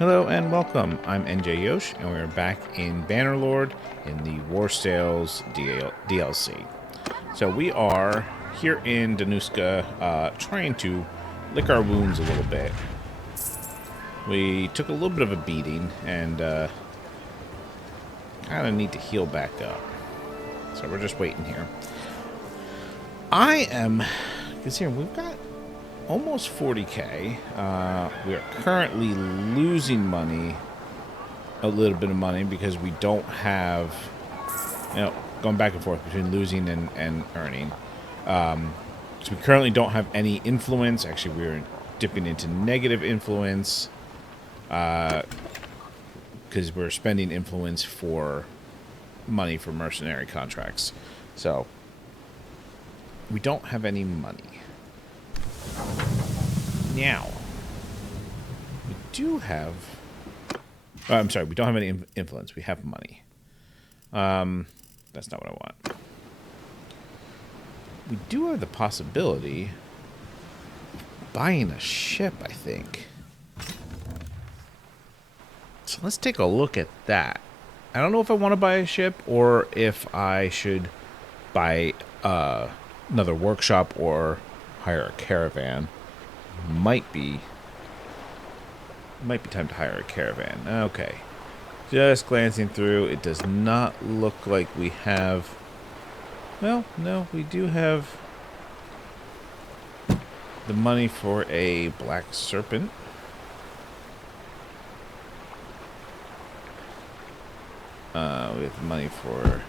Hello and welcome. I'm NJYosh, and we're back in Bannerlord in the WarSails DLC. So we are here in Danuska, trying to lick our wounds a little bit. We took a little bit of a beating, and kind of need to heal back up. So we're just waiting here. Because here we've got almost 40k. We are currently losing money, a little bit of money, because we don't have, going back and forth between losing and earning. So we currently don't have any influence. Actually, we're dipping into negative influence because we're spending influence for money for mercenary contracts. So we don't have any money. Now, we do have... I'm sorry, we don't have any influence. We have money. That's not what I want. We do have the possibility of buying a ship, I think. So let's take a look at that. I don't know if I want to buy a ship or if I should buy another workshop or hire a caravan. Might be time to hire a caravan. Okay. Just glancing through, it does not look like we have... Well, no, we do have the money for a Black Serpent. We have the money for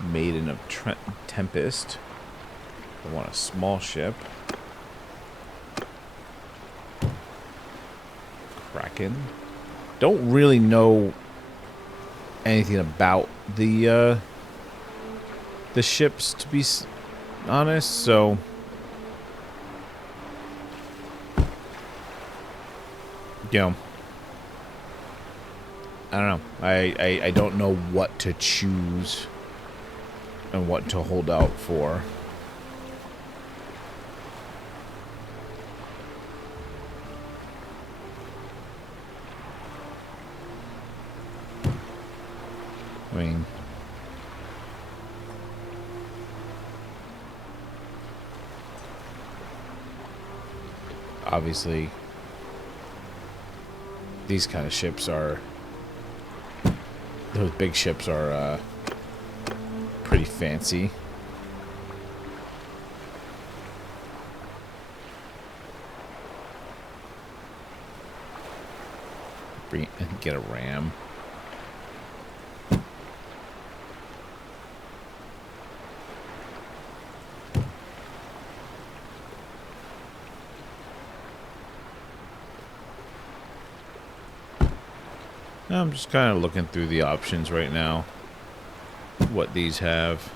Maiden of Tempest. I want a small ship. Kraken. Don't really know anything about the ships, to be honest, so I don't know. I don't know what to choose and what to hold out for. I mean, obviously, these kind of ships are, those big ships are pretty fancy. Get a ram. I'm just kind of looking through the options right now. What these have.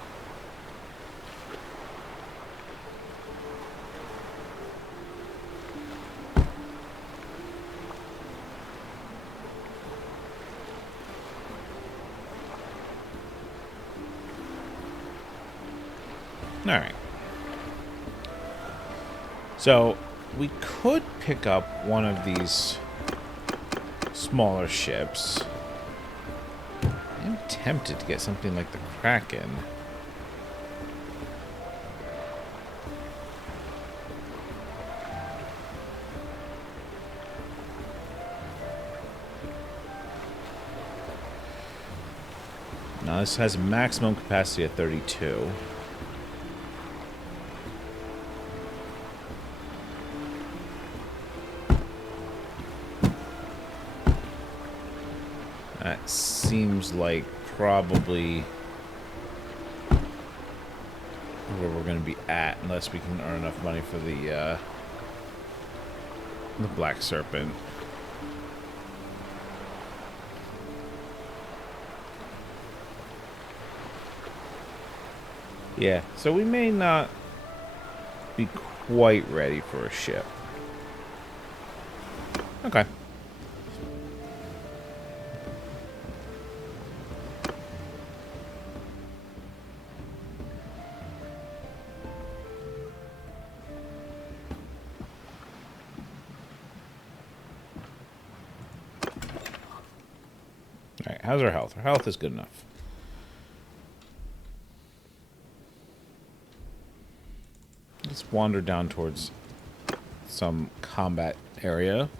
Alright. So, we could pick up one of these smaller ships. I'm tempted to get something like the Kraken. Now this has a maximum capacity of 32. That seems like probably where we're going to be at, unless we can earn enough money for the Black Serpent. Yeah, so we may not be quite ready for a ship. Okay. how's our health? Our health is good enough. Let's wander down towards some combat area.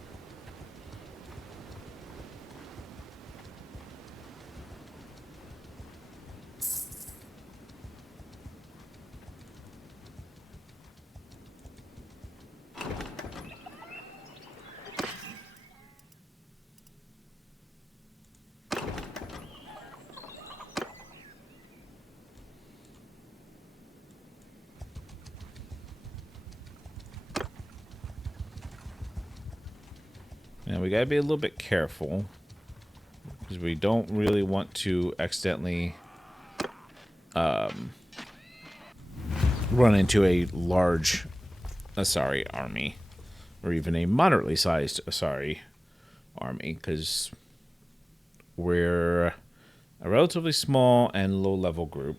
Now we gotta be a little bit careful because we don't really want to accidentally run into a large Aserai army, or even a moderately sized Aserai army, because we're a relatively small and low level group.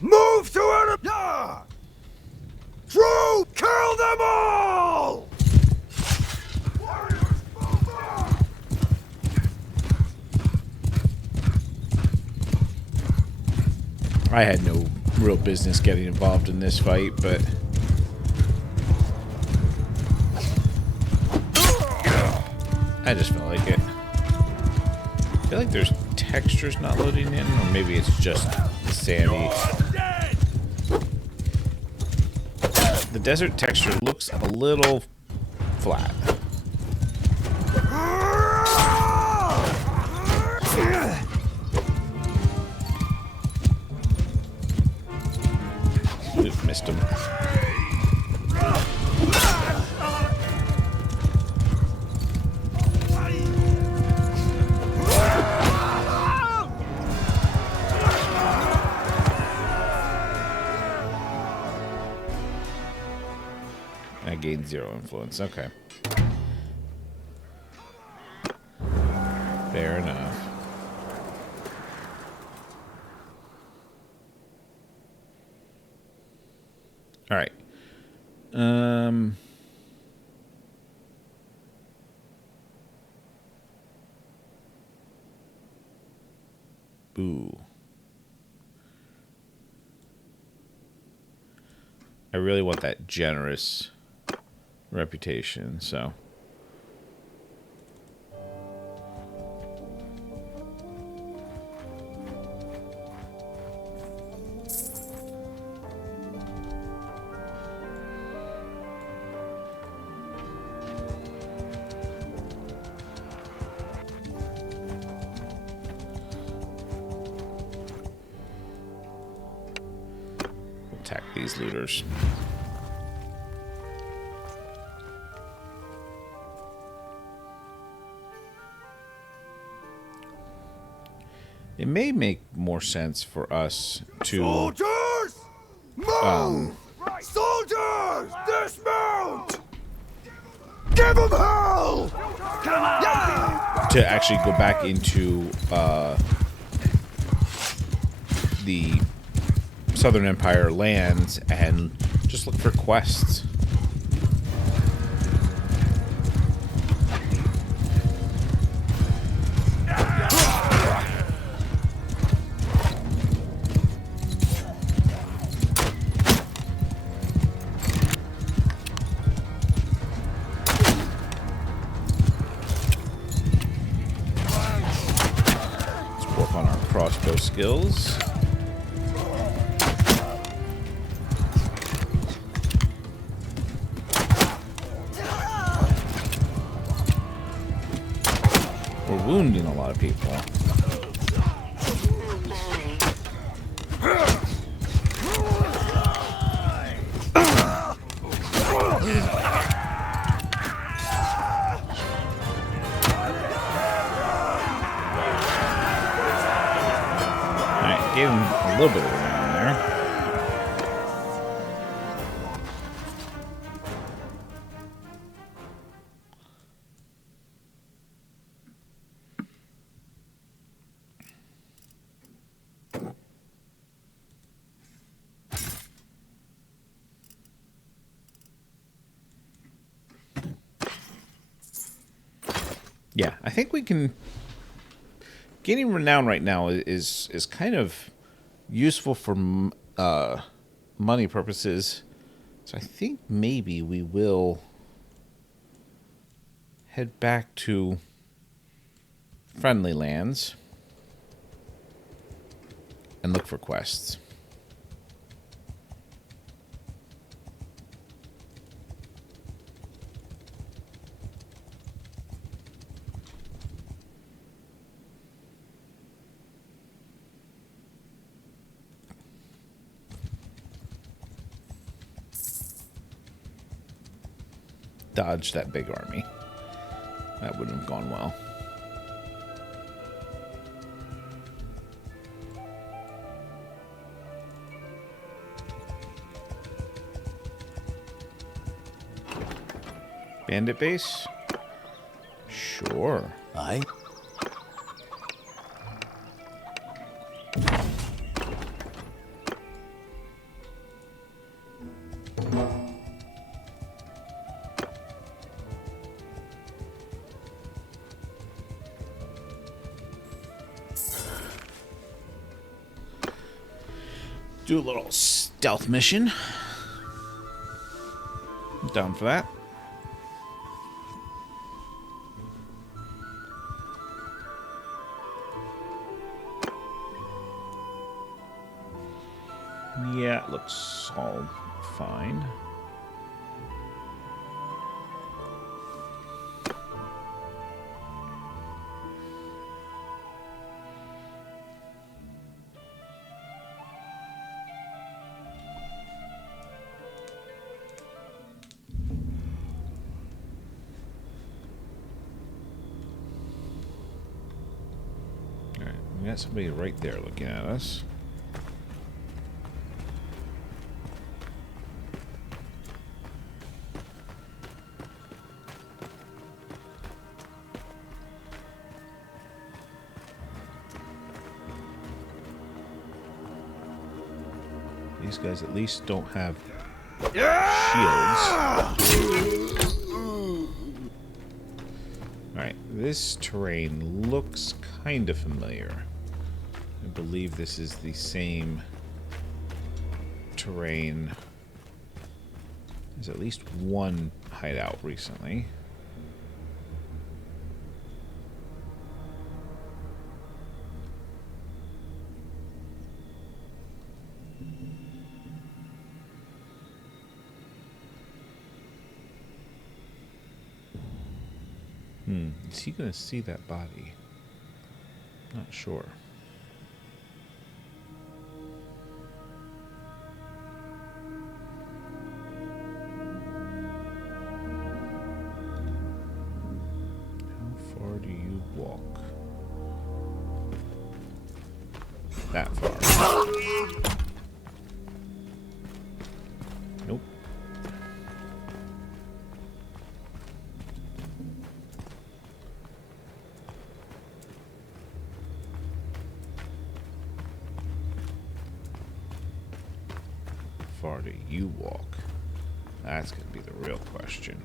Move to enemy! Yeah! True! Kill them all! Warriors, move up! I had no real business getting involved in this fight, but I just felt like it. I feel like there's textures not loading in, or maybe it's just sandy. The desert texture looks a little flat. We've missed him. I gained 0 influence. Okay. Fair enough. All right. Ooh. I really want that generous reputation, so. Attack these looters. It may make more sense for us to Soldiers! Move! Soldiers! Dismount! Give them hell! Come on! Yeah! to actually go back into the Southern Empire lands and just look for quests. Crossbow skills. We're wounding a lot of people. Gave him a little bit of room there. Yeah, I think we can... Gaining renown right now is kind of useful for money purposes. So I think maybe we will head back to friendly lands and look for quests. Dodge that big army. That wouldn't have gone well. Bandit base? Sure. Aye. Do a little stealth mission. I'm down for that. Yeah, it looks all fine. Alright, we got somebody right there looking at us. These guys at least don't have shields. Alright, this terrain looks kind of familiar. I believe this is the same terrain. There's at least one hideout recently. Is he going to see that body? Not sure. How far do you walk? That far. Nope. Far do you walk? That's going to be the real question.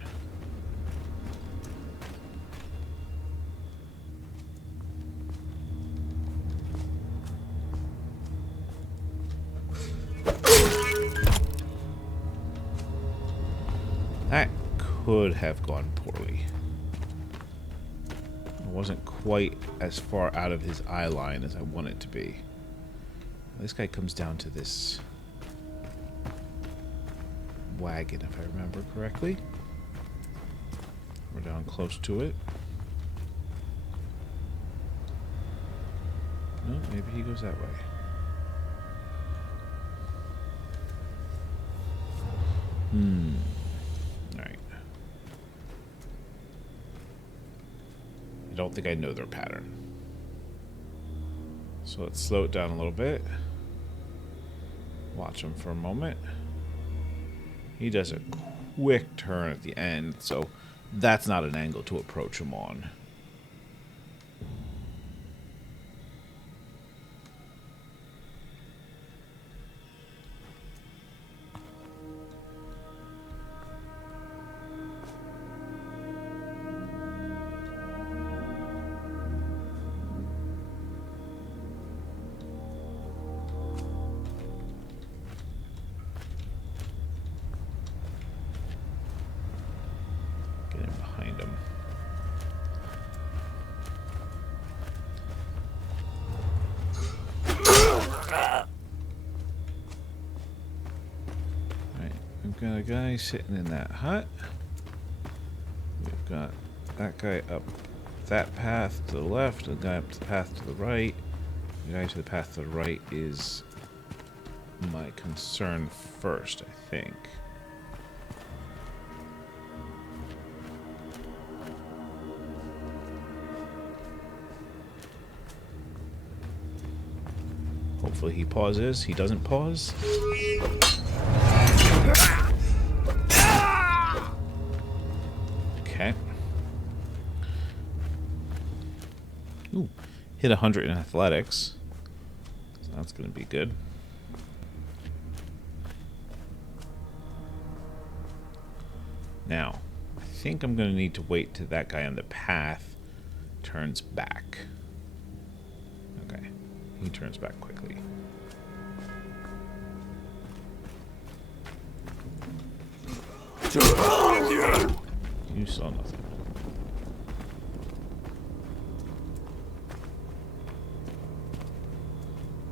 That could have gone poorly. It wasn't quite as far out of his eye line as I want it to be. This guy comes down to this wagon, if I remember correctly. We're down close to it. No, maybe he goes that way. Alright. I don't think I know their pattern. So let's slow it down a little bit. Watch him for a moment. He does a quick turn at the end, so that's not an angle to approach him on. find him. Alright, we've got a guy sitting in that hut. We've got that guy up that path to the left, the guy up the path to the right. The guy to the path to the right is my concern first, I think. Hopefully he pauses. He doesn't pause. Okay. Ooh, hit 100 in athletics. So that's going to be good. Now, I think I'm going to need to wait till that guy on the path turns back. Okay, he turns back quickly. You saw nothing.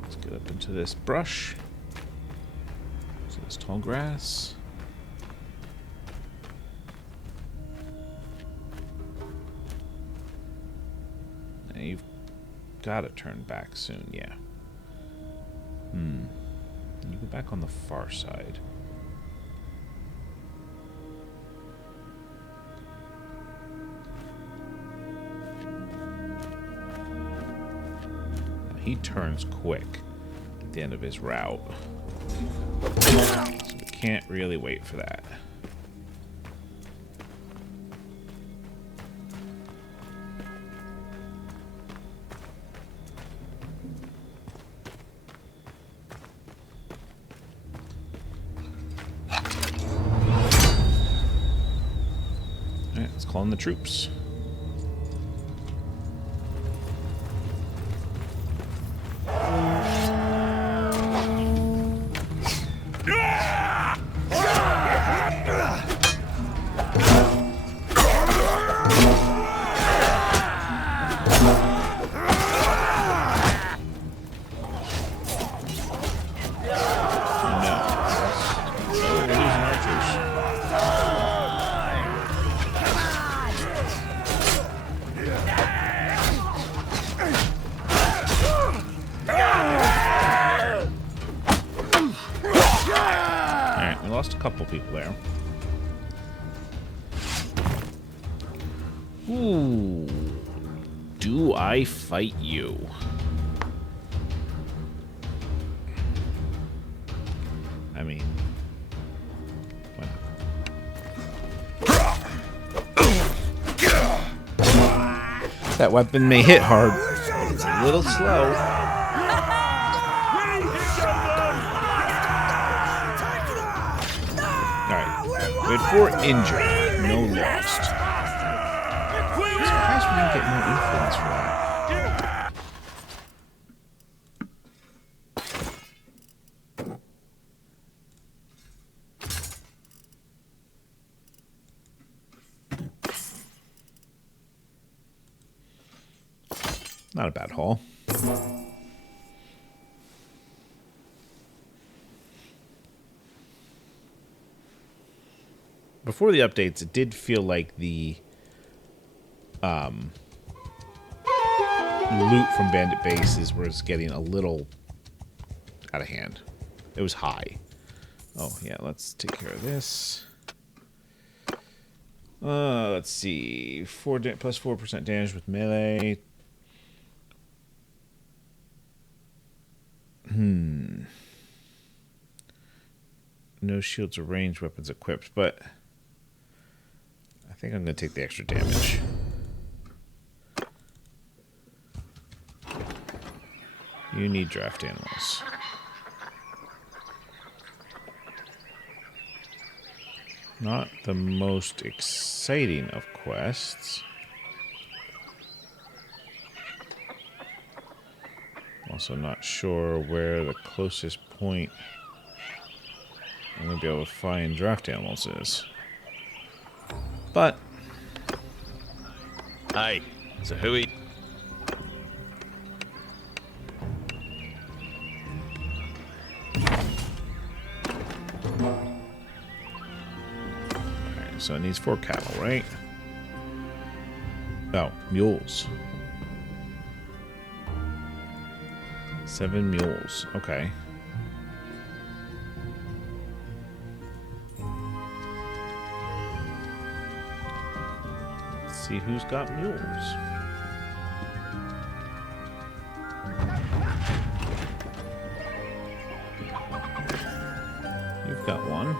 Let's get up into this brush. To this tall grass. Now you've got to turn back soon, yeah. You go back on the far side. He turns quick at the end of his route. So we can't really wait for that. Alright, let's call in the troops. Lost a couple people there. Ooh. Do I fight you? I mean, why not? That weapon may hit hard, but it's a little slow. We had 4 injured, no lost. I'm surprised we didn't get more influence for that. Not a bad haul. Before the updates, it did feel like the loot from bandit bases was getting a little out of hand. It was high. Oh, yeah, let's take care of this. Let's see. Plus 4% damage with melee. No shields or ranged weapons equipped, but I think I'm going to take the extra damage. You need draft animals. Not the most exciting of quests. Also not sure where the closest point I'm going to be able to find draft animals is. But Hey, so who eat? Alright, so it needs 4 cattle, right? Oh, mules. 7 mules. Okay. Let's see who's got mules. You've got one.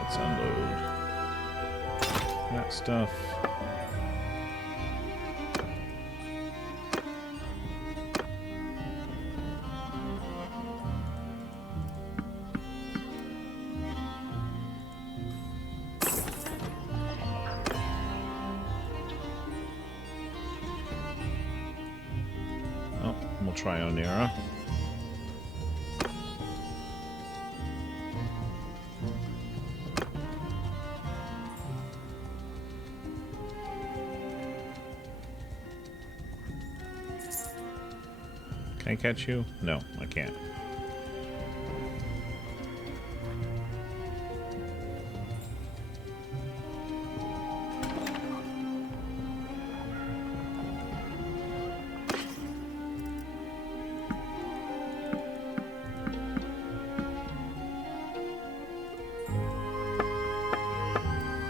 Let's unload that stuff. Oh, we'll try Onera. Can I catch you? No, I can't.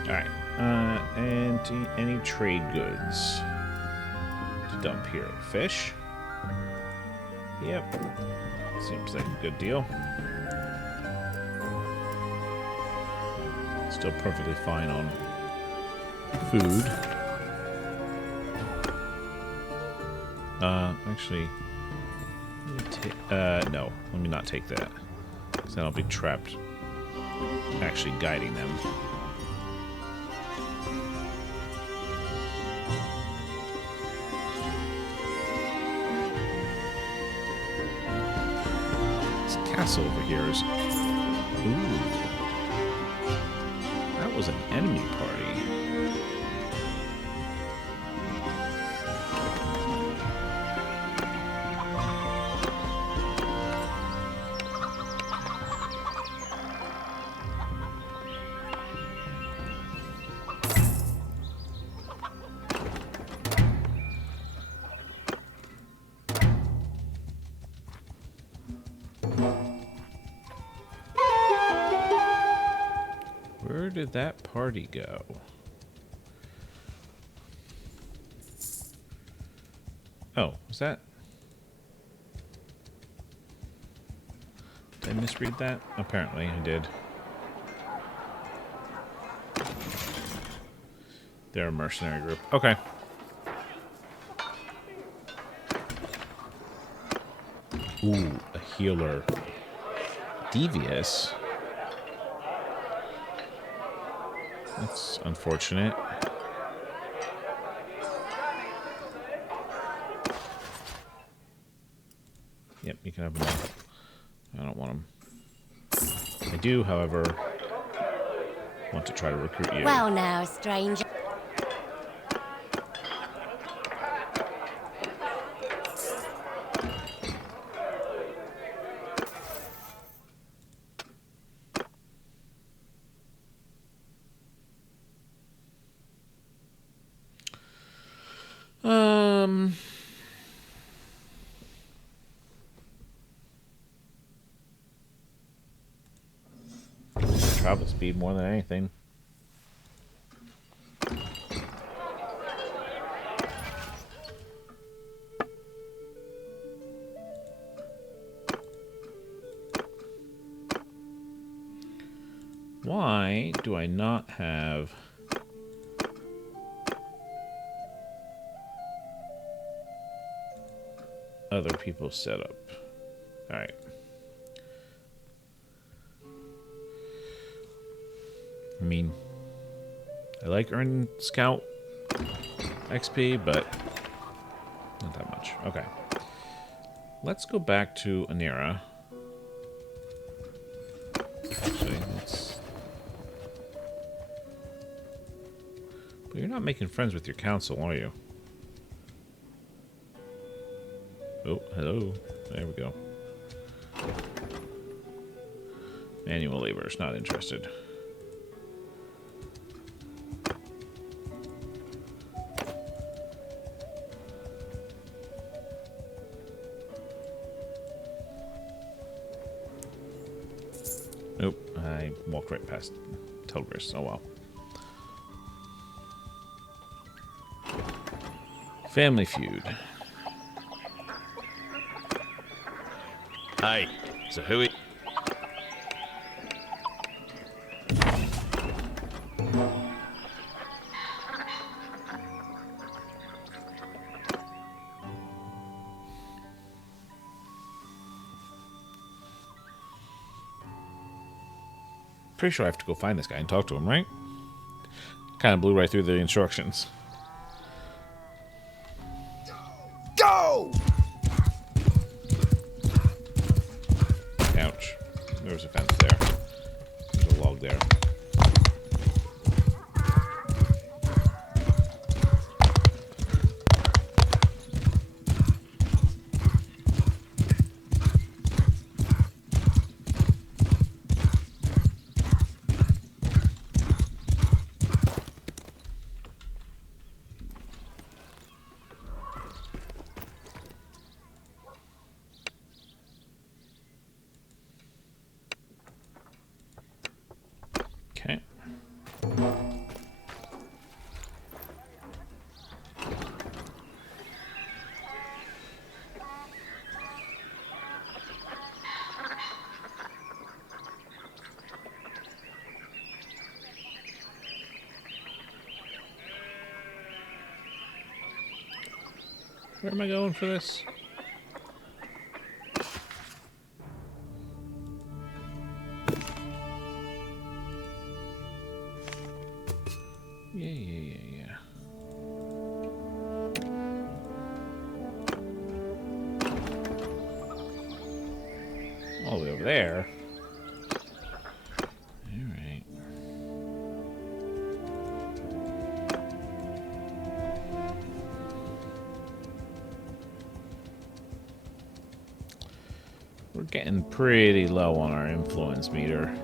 Alright. And any trade goods to dump here? Fish? Yep. Seems like a good deal. Still perfectly fine on food. Actually, no. Let me not take that. Because then I'll be trapped actually guiding them. Castle over here is... Ooh. That was an enemy party. Where did that party go? Oh, was that... Did I misread that? Apparently I did. They're a mercenary group. Okay. Ooh, a healer. Devious. That's unfortunate. Yep, you can have them all. I don't want them. I do, however, want to try to recruit you. Well now, stranger. Travel speed more than anything. Why do I not have other people set up? All right. I mean, I like earning scout XP, but not that much. Okay. Let's go back to Onera. So you're not making friends with your council, are you? Oh, hello. There we go. Manual laborers, not interested. Nope, I walked right past Telgris. Oh well. Family feud. Hey, so who is... Pretty sure I have to go find this guy and talk to him, right? Kind of blew right through the instructions. Go! Ouch. There was a fence there. There's a log there. Okay. Where am I going for this? Yeah. All the way over there. Alright. We're getting pretty low on our influence meter.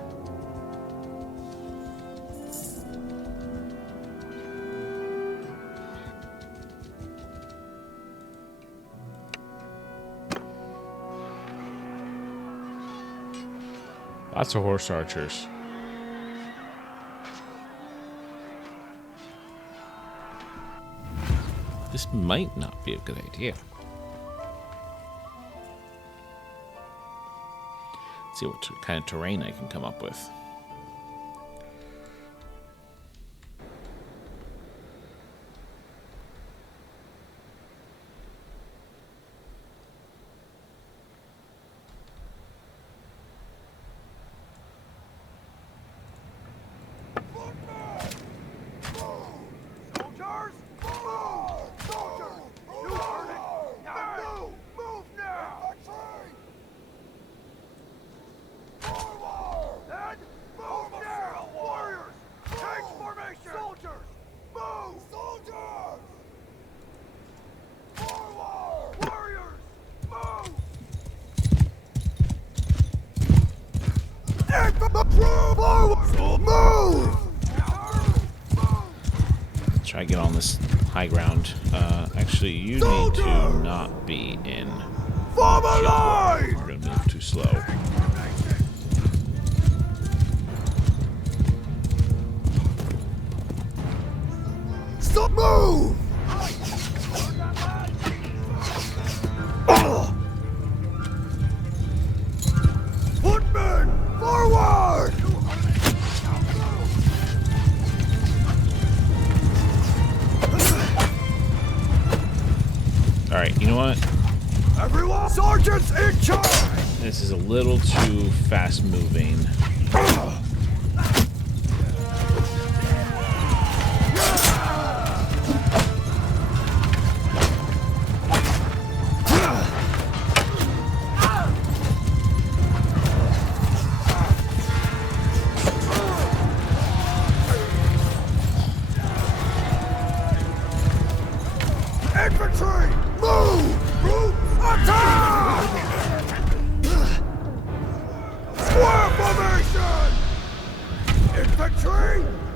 Lots of horse archers. This might not be a good idea. Let's see what kind of terrain I can come up with. Try to get on this high ground. Actually, you need to not be in juggle. You're going to move too slow. Stop! Move! Footmen! Forward! Alright, you know what? Everyone! Sergeants in charge! This is a little too fast moving.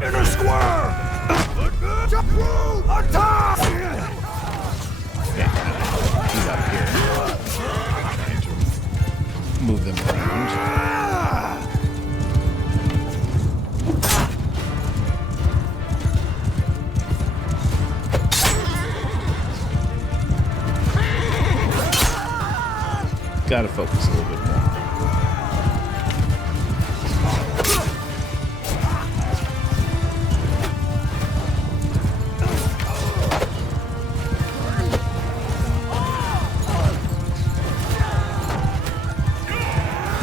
In a square! Attack! Yeah, he's up here. Trying to move them around. Gotta focus a little bit more.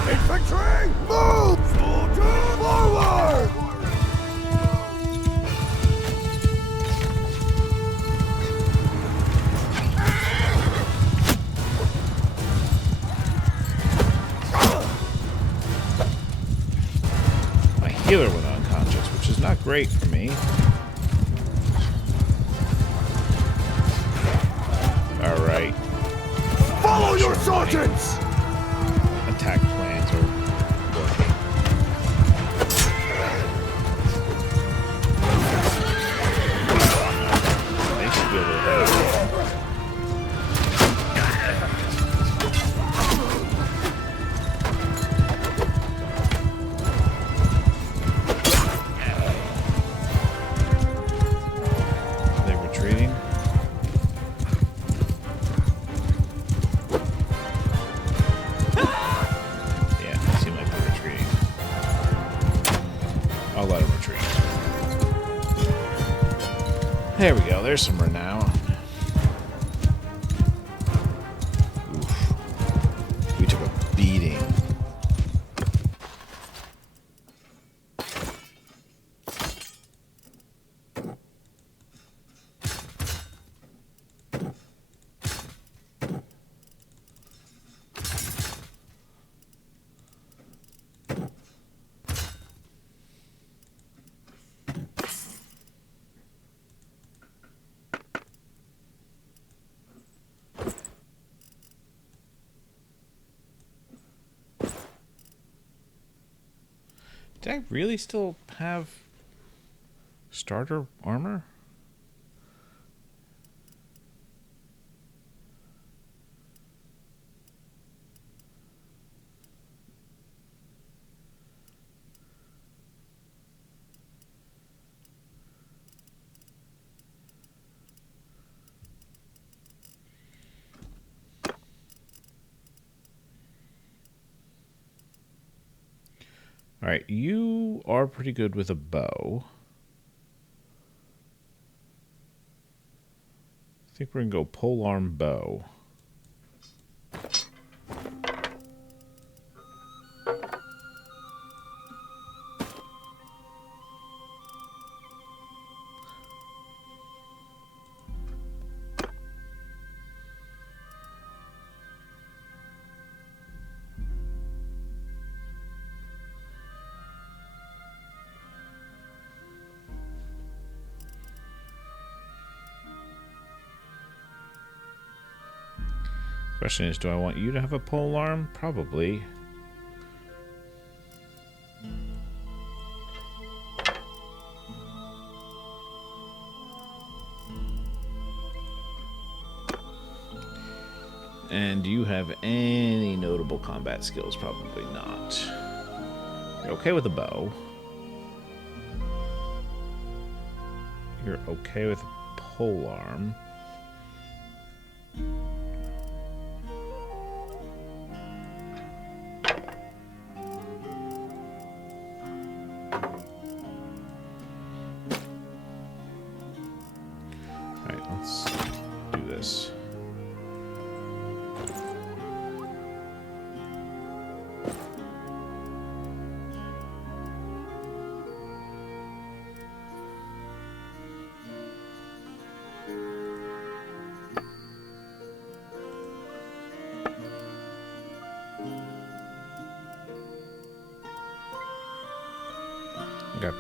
Infantry, move! Soldiers, forward! My healer went unconscious, which is not great for me. Alright. Follow your sergeants! Attack plans are working. They should be able to hit it. Are they retreating? Yeah, they seem like they're retreating. I'll let them retreat. There we go. There's some renown. Oof. We took a beating. Did I really still have starter armor? Alright, you are pretty good with a bow. I think we're going to go polearm bow. Question is, do I want you to have a polearm? Probably. And do you have any notable combat skills? Probably not. You're okay with a bow. You're okay with a polearm. Alright, let's do this. Okay.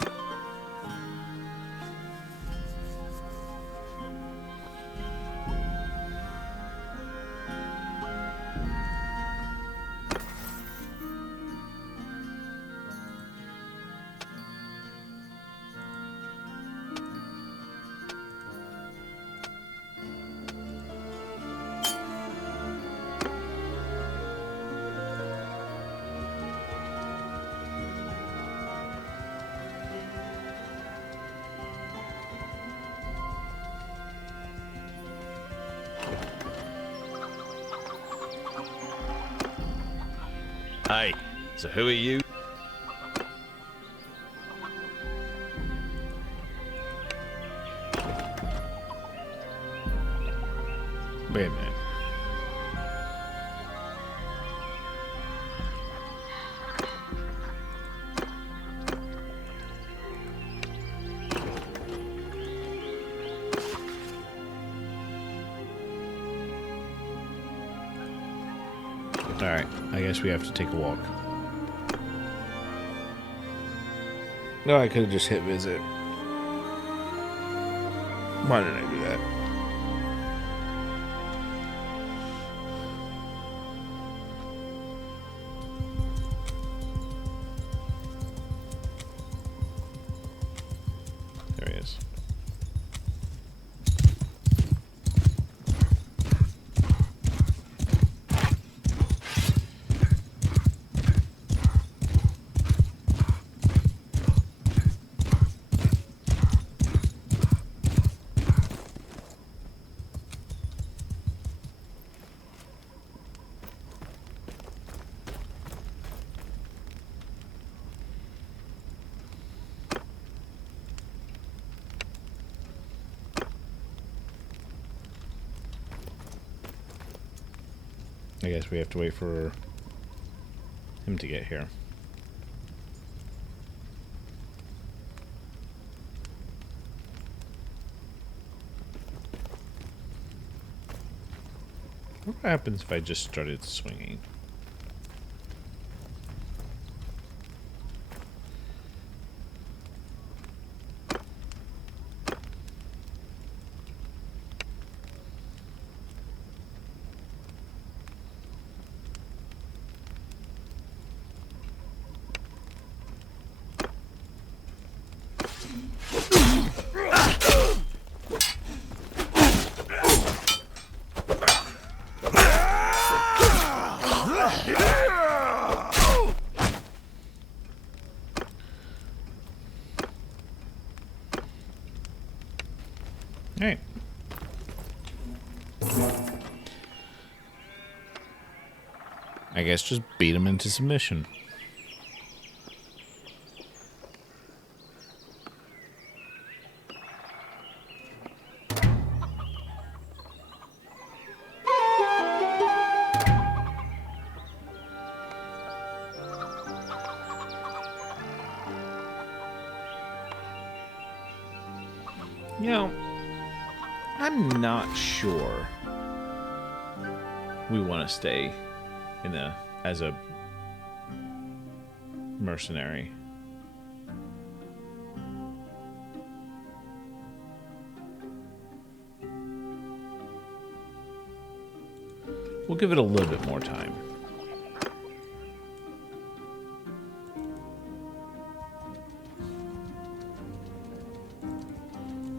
Hey, so who are you? Wait a minute. Alright, I guess we have to take a walk. No, I could have just hit visit. Why did I do that? There he is. I guess we have to wait for him to get here. What happens if I just started swinging? Alright. I guess just beat him into submission. You know, I'm not sure we want to stay in as a mercenary. We'll give it a little bit more time.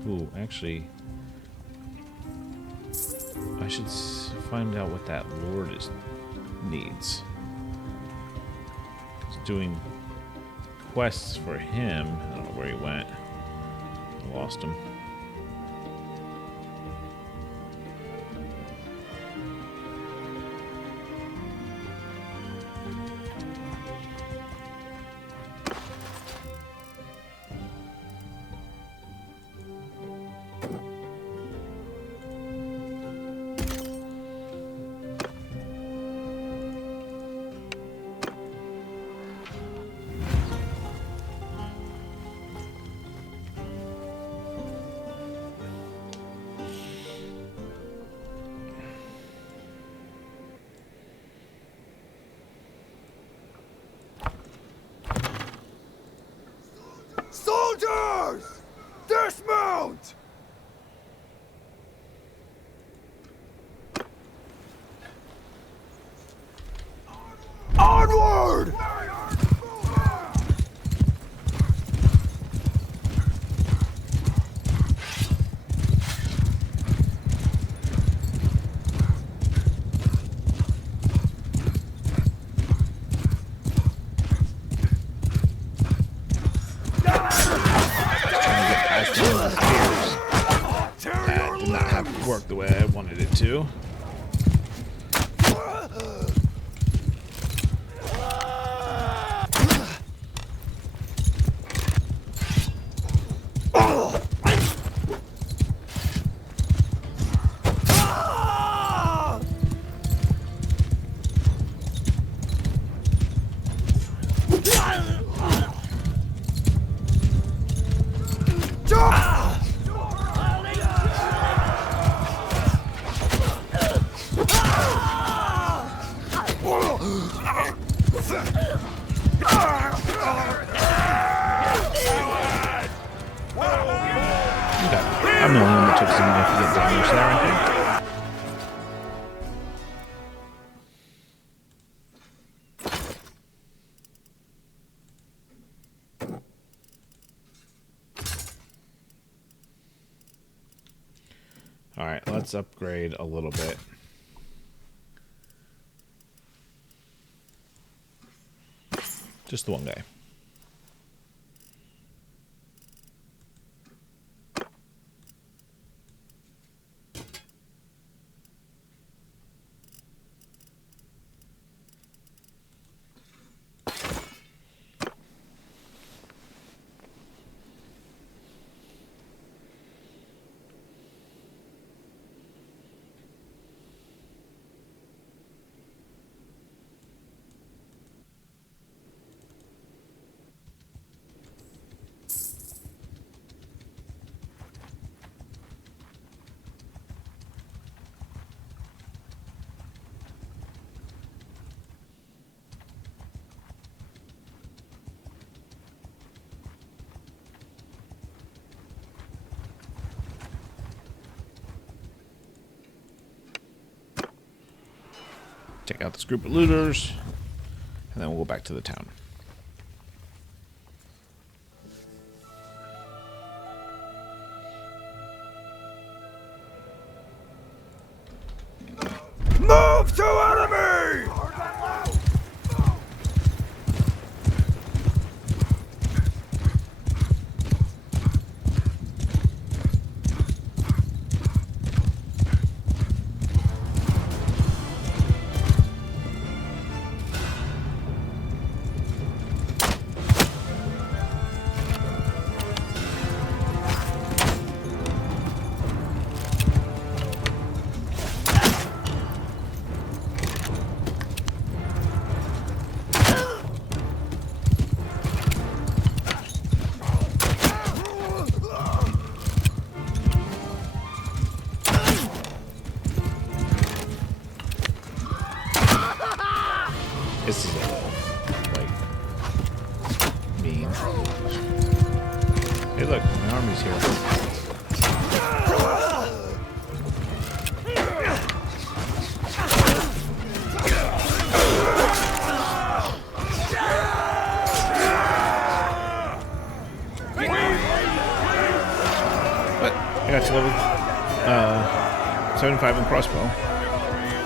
Ooh, actually, I should find out what that lord needs. He's doing quests for him. I don't know where he went. I lost him. Soldiers! Dismount! Onward! Work the way I wanted it to. Okay. I'm the only one that took significant damage there, I think. Alright, let's upgrade a little bit. Just the one guy. Take out this group of looters, and then we'll go back to the town. Move to enemy! This is a little, like, mean. Hey look, my army's here. But I got to level 75 in crossbow.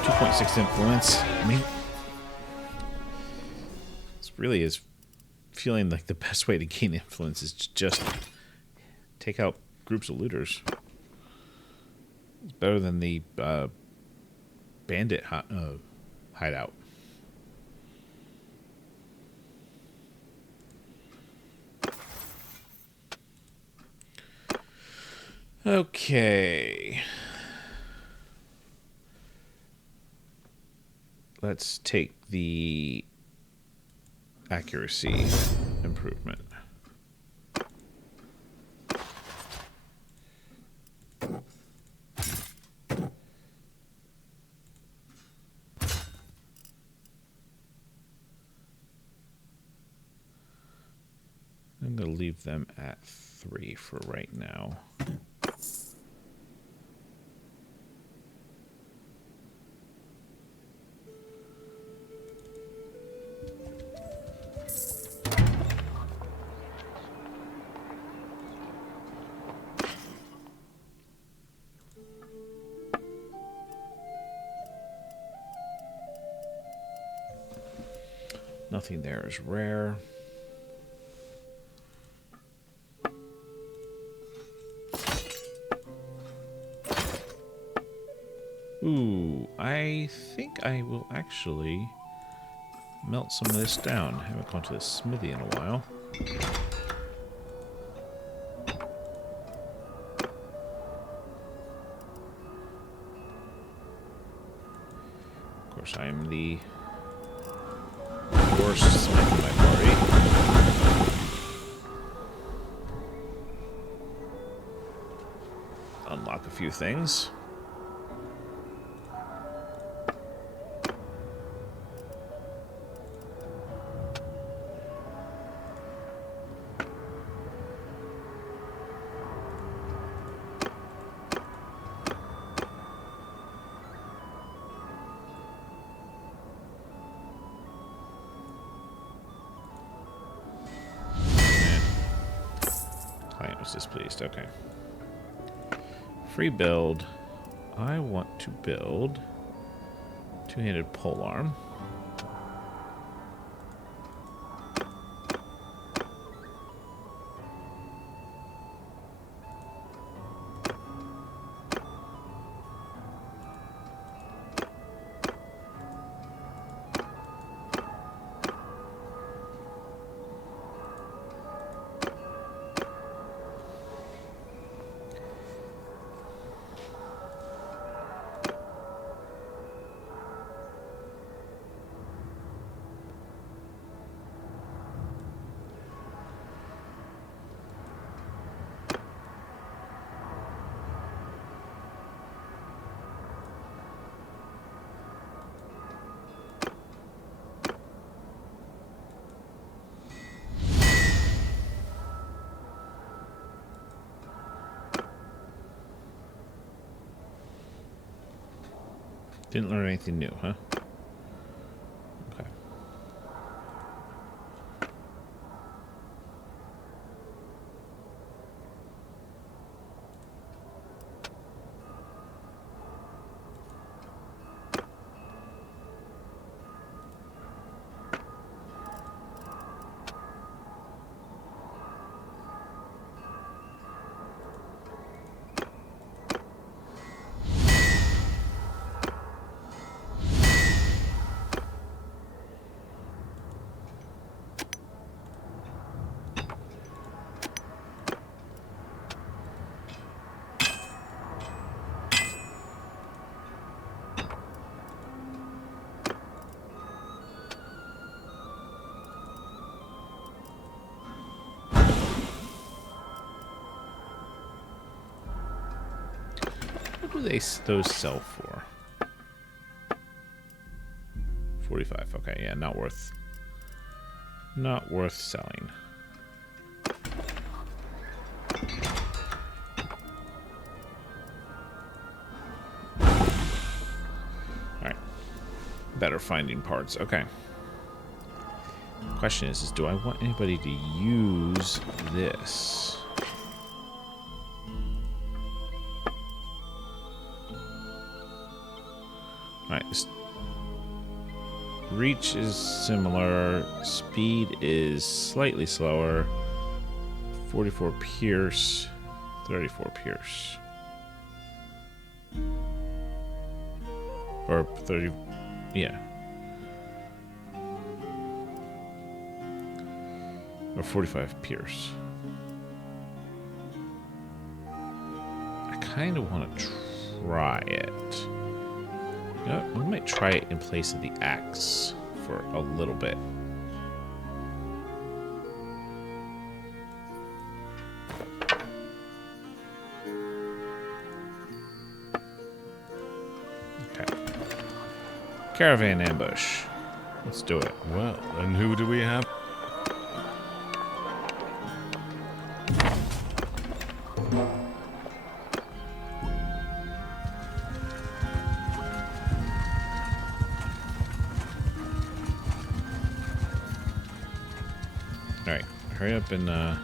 2.6 influence. I mean, really is feeling like the best way to gain influence is to just take out groups of looters. It's better than the bandit hideout. Okay. Let's take the accuracy improvement. I'm going to leave them at 3 for right now. Nothing there is rare. Ooh, I think I will actually melt some of this down. I haven't gone to the smithy in a while. Of course, I am the worst smith in my party. Unlock a few things. looks displeased. Okay. Free build. I want to build two-handed polearm. Didn't learn anything new, huh? Okay. What do those sell for? 45. Okay, yeah, not worth selling. Alright. Better finding parts. Okay. Question is do I want anybody to use this? Alright, reach is similar. Speed is slightly slower. 44 pierce, 34 pierce. Or 30, yeah. Or 45 pierce. I kind of want to try it. You know, we might try it in place of the axe for a little bit. Okay. Caravan ambush. Let's do it. Well, and who do we have? Alright, hurry up and, oh,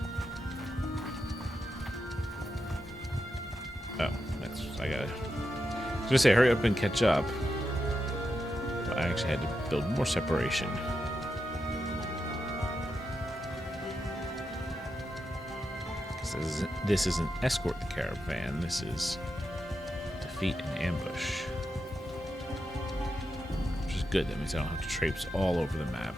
I was gonna say, hurry up and catch up. But I actually had to build more separation. Because this isn't escort the caravan, this is defeat an ambush. Which is good, that means I don't have to traipse all over the map.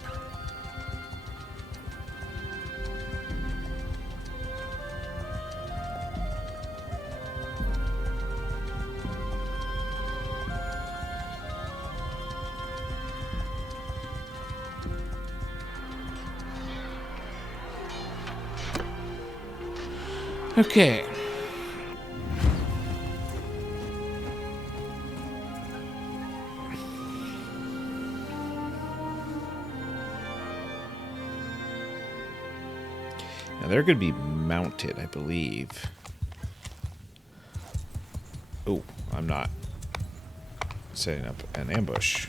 Okay. Now they're going to be mounted, I believe. Oh, I'm not setting up an ambush.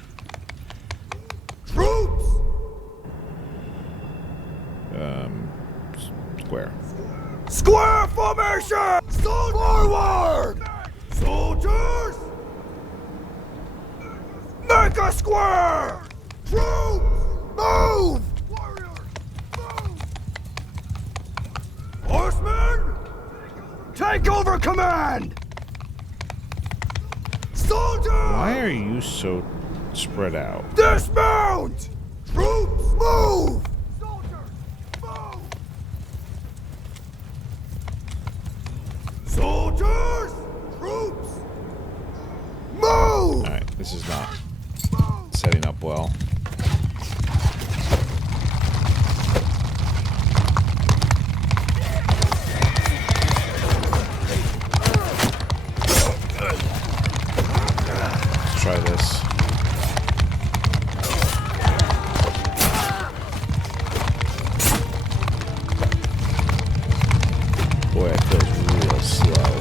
Troops! Square. Square formation! Forward! Soldiers! Make a square! Troops! Move! Warriors! Move! Horsemen! Take over command! Soldiers! Why are you so spread out? Dismount! Troops, move! Soldiers, move! Soldiers! Troops! Move! Alright, this is not setting up well. Let's try this. Boy, it feels real slow.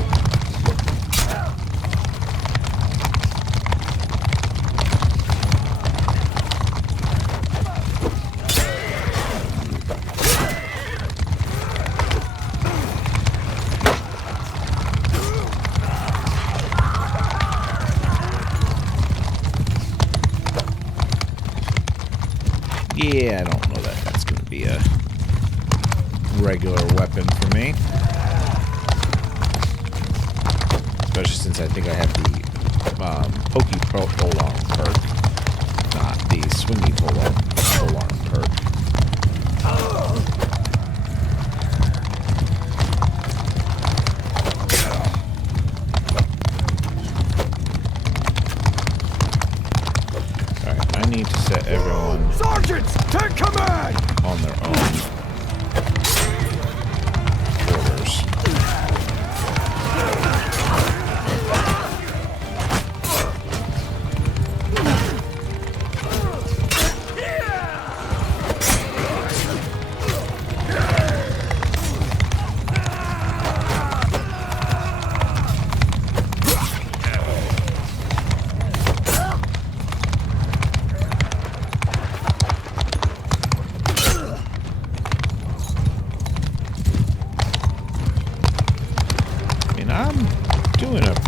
Yeah, I don't know that that's going to be a regular weapon for me. Especially since I think I have the pokey polearm perk, not the swingy polearm perk. Alright, I need to set everyone Sergeants, take command! on their own orders.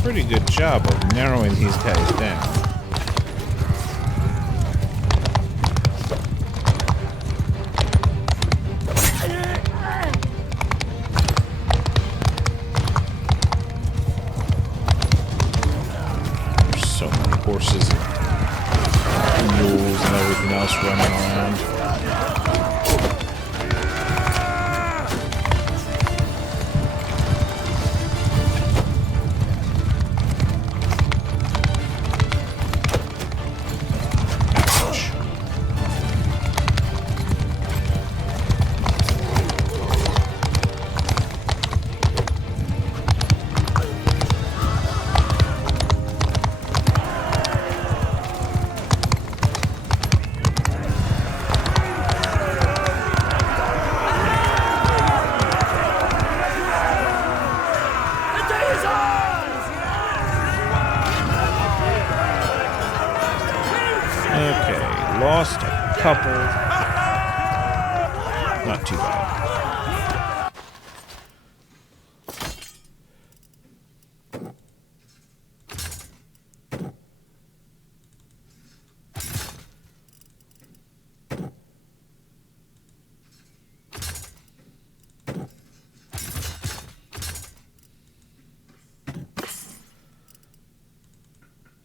Pretty good job of narrowing these guys down. There's so many horses and mules and everything else running around. Lost a couple. Not too bad.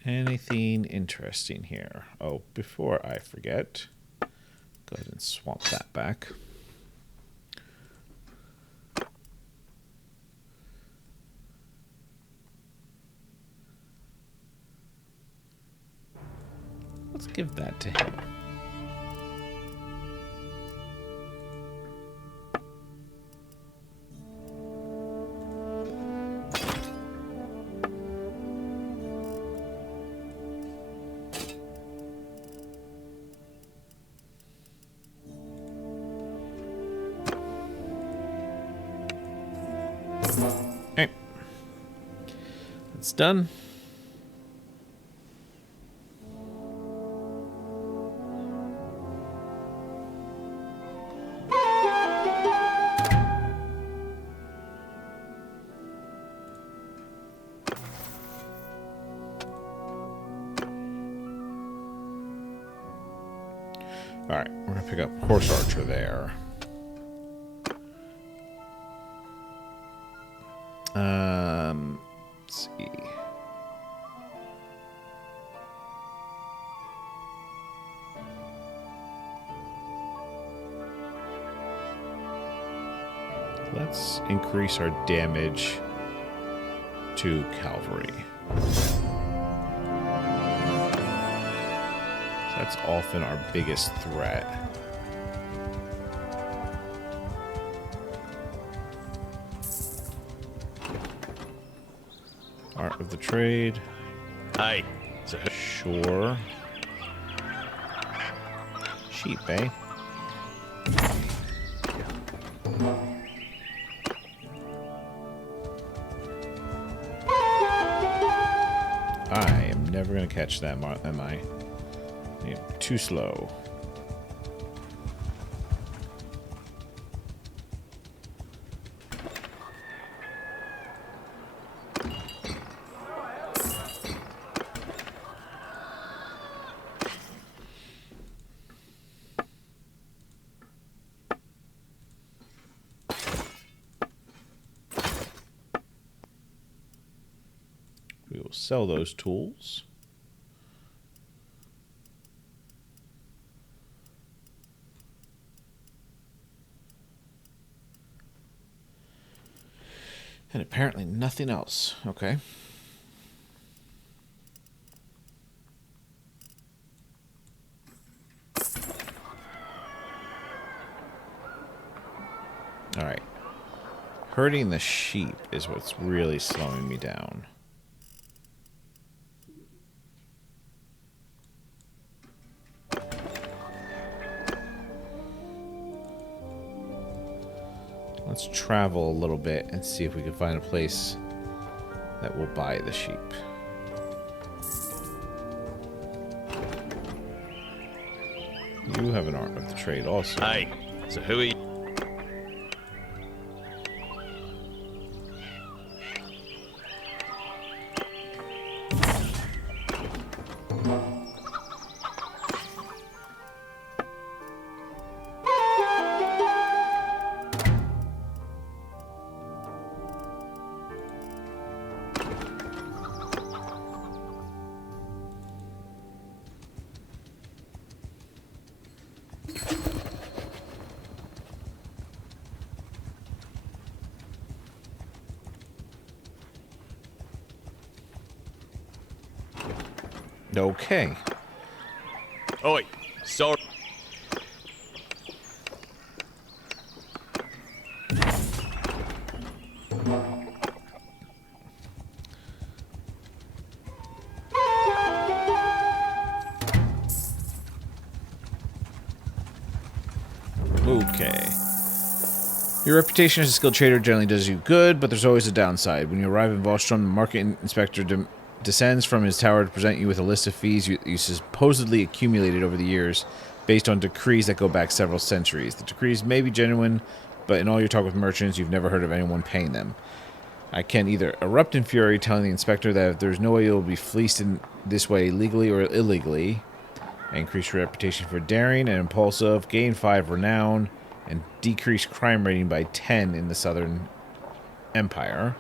Anything interesting here? Oh, before I forget, go ahead and swap that back. Let's give that to him. Okay. It's done. Alright, we're going to pick up Horse Archer there. Let's see. Let's increase our damage to cavalry. That's often our biggest threat. Art of the trade. Aye. Sure. Sheep, eh? I am never going to catch that, am I? Yeah, too slow. We will sell those tools. And apparently nothing else. Okay. All right. Herding the sheep is what's really slowing me down. Let's travel a little bit and see if we can find a place that will buy the sheep. You have an art of the trade also. Aye. So who are you? Okay. Oi. Sorry. Okay. Your reputation as a skilled trader generally does you good, but there's always a downside. When you arrive in Volstrom, the market inspector descends from his tower to present you with a list of fees you supposedly accumulated over the years based on decrees that go back several centuries. The decrees may be genuine, but in all your talk with merchants, you've never heard of anyone paying them. I can either erupt in fury, telling the inspector that if there's no way you'll be fleeced in this way legally or illegally, increase your reputation for daring and impulsive, gain 5 renown, and decrease crime rating by 10 in the Southern Empire.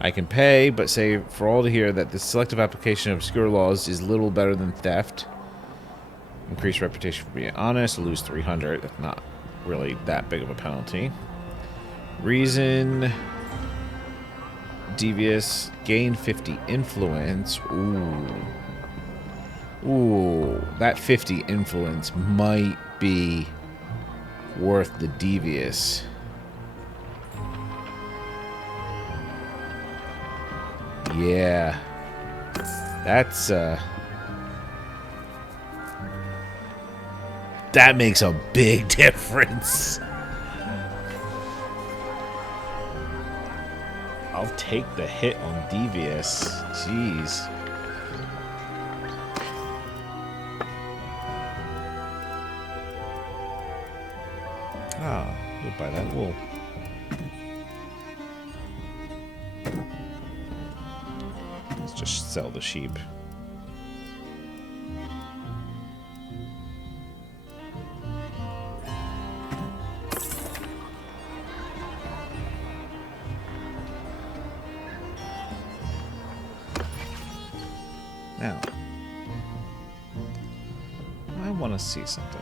I can pay, but say for all to hear that the selective application of obscure laws is little better than theft. Increase reputation for being honest, lose 300. That's not really that big of a penalty. Reason, devious, gain 50 influence. Ooh, that 50 influence might be worth the devious. Yeah. That's, that makes a big difference. I'll take the hit on devious. Jeez. Ah, we'll buy that wool. Let's just sell the sheep. I want to see something.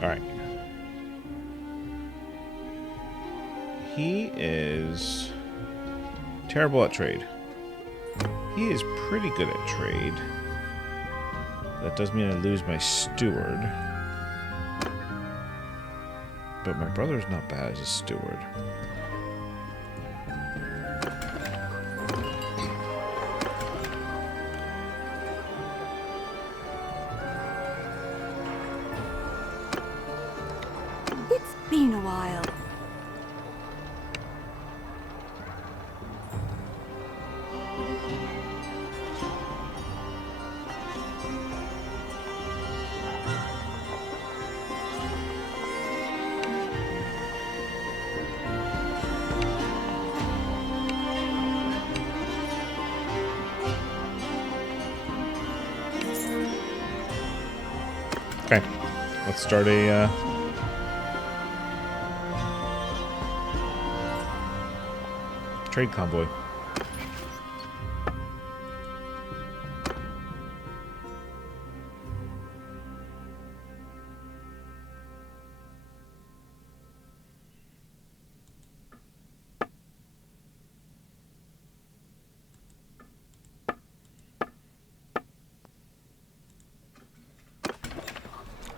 All right. He is terrible at trade. He is pretty good at trade. That does mean I lose my steward. But my brother's not bad as a steward. It's been a while. Okay, let's start a trade convoy.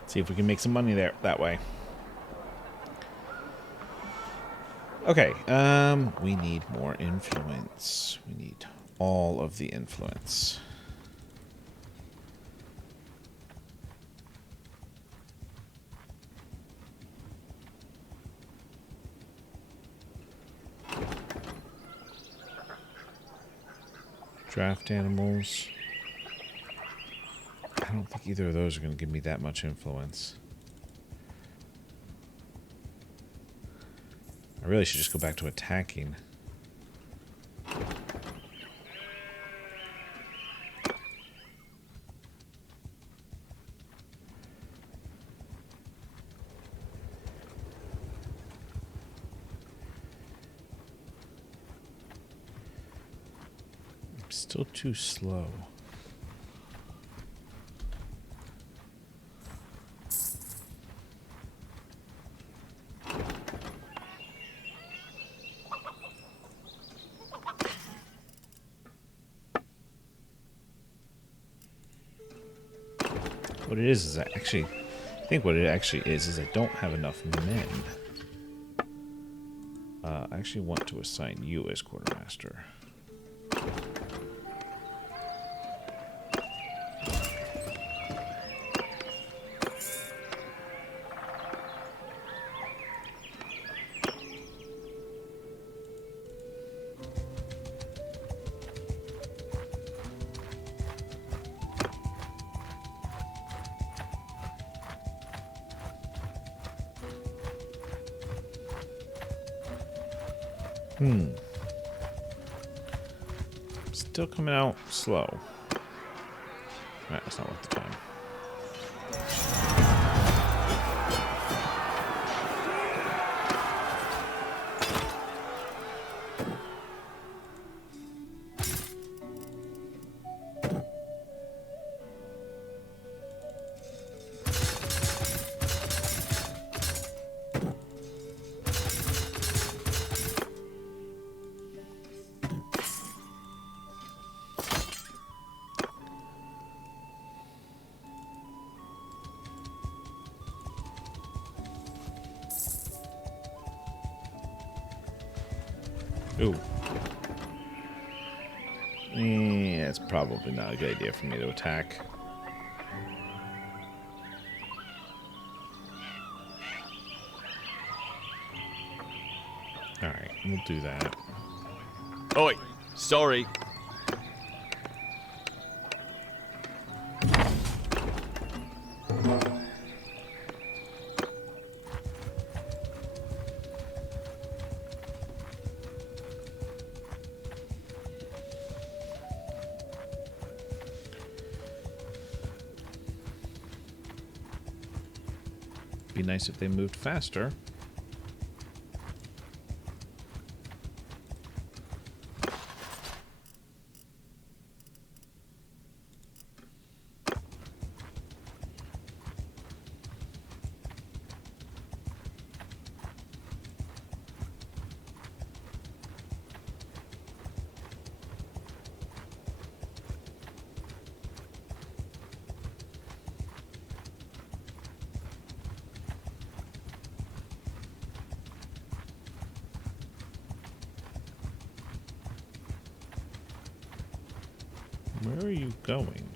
See if we can make some money there that way. Okay, we need more influence. We need all of the influence. Draft animals. I don't think either of those are going to give me that much influence. I really should just go back to attacking. I'm still too slow. What it is I actually think what it actually is I don't have enough men. I actually want to assign you as quartermaster. Still coming out slow. Right, that's not worth the time. Ooh. Yeah, it's probably not a good idea for me to attack. Alright, we'll do that. Oi, sorry. Be nice if they moved faster. Where are you going?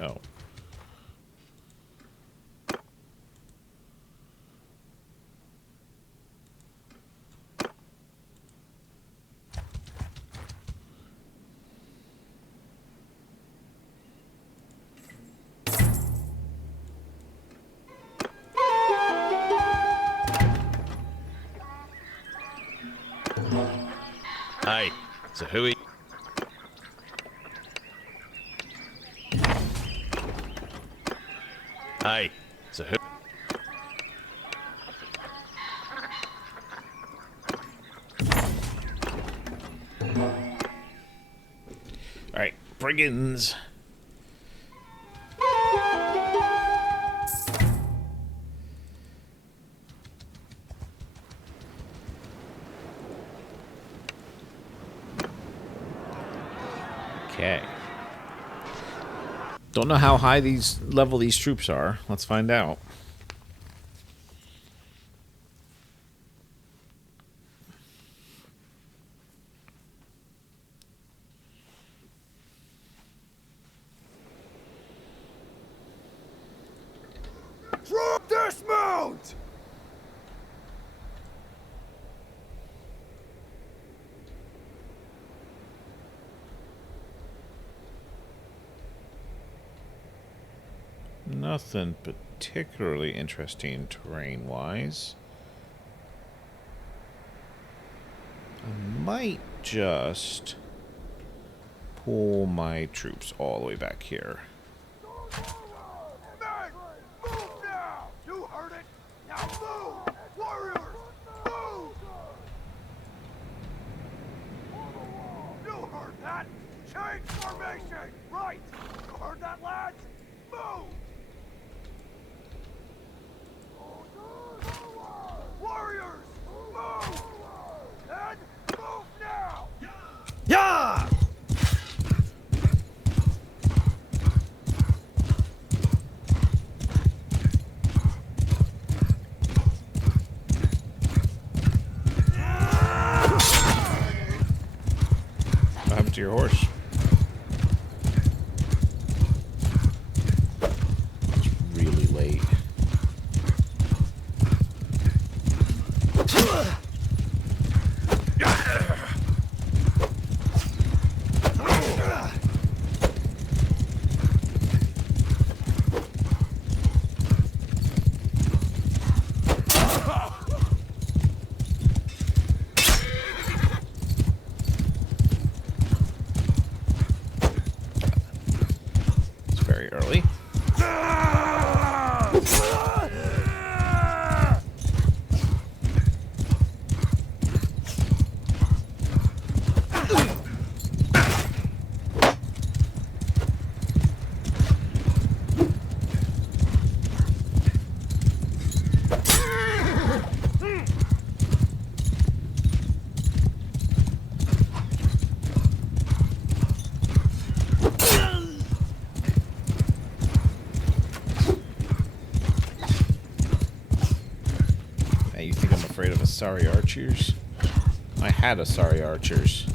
Oh. Hey, so who are Hey, so who? Alright, brigands. Okay. Don't know how high these troops are. Let's find out. Troop dismount! Nothing particularly interesting terrain-wise. I might just pull my troops all the way back here. Men, move now! You heard it! Now move! Warriors, move! You heard that? Change formation! Right! You heard that, lads? Move! Warriors, move! And move now! Yeah! What happened to your horse? It's really late. Early. You think I'm afraid of Aserai archers? I had Aserai archers.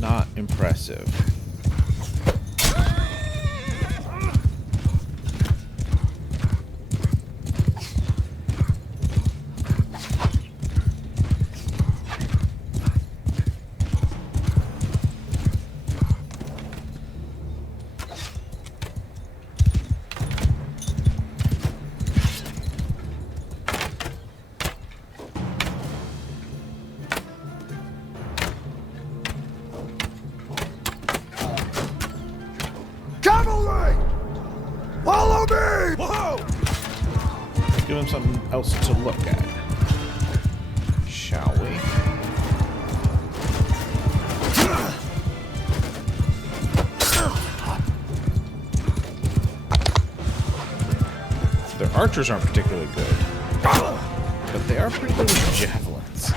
Not impressive. Cavalry! Follow me! Whoa! give them something else to look at. Shall we? Their archers aren't particularly good, but they are pretty good with javelins.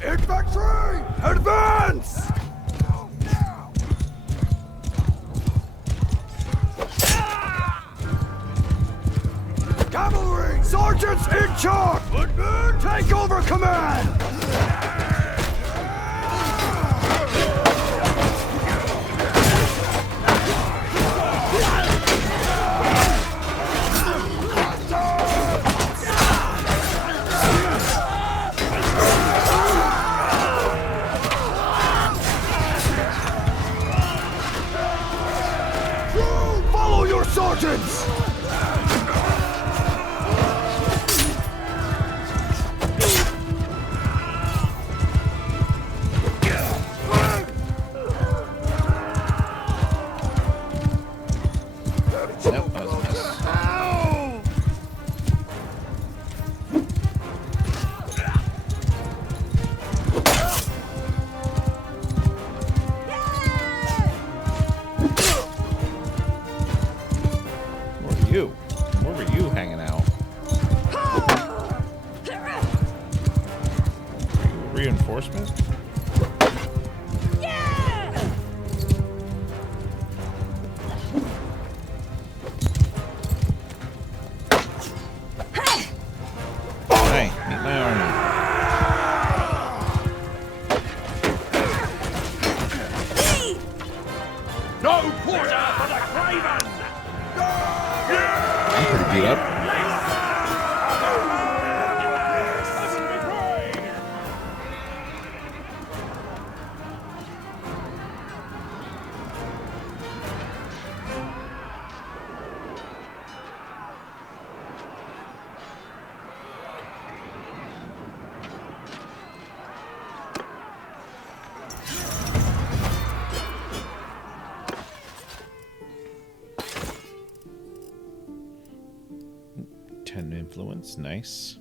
Infantry! Advance! Cavalry! Sergeants in charge! Footmen, take over command! Follow your sergeants! Nope, that was a miss. Where were you hanging out? Are you a reinforcement? Hey, meet my army. No quarter for the Kraken! I'm pretty beat up. Influence, nice.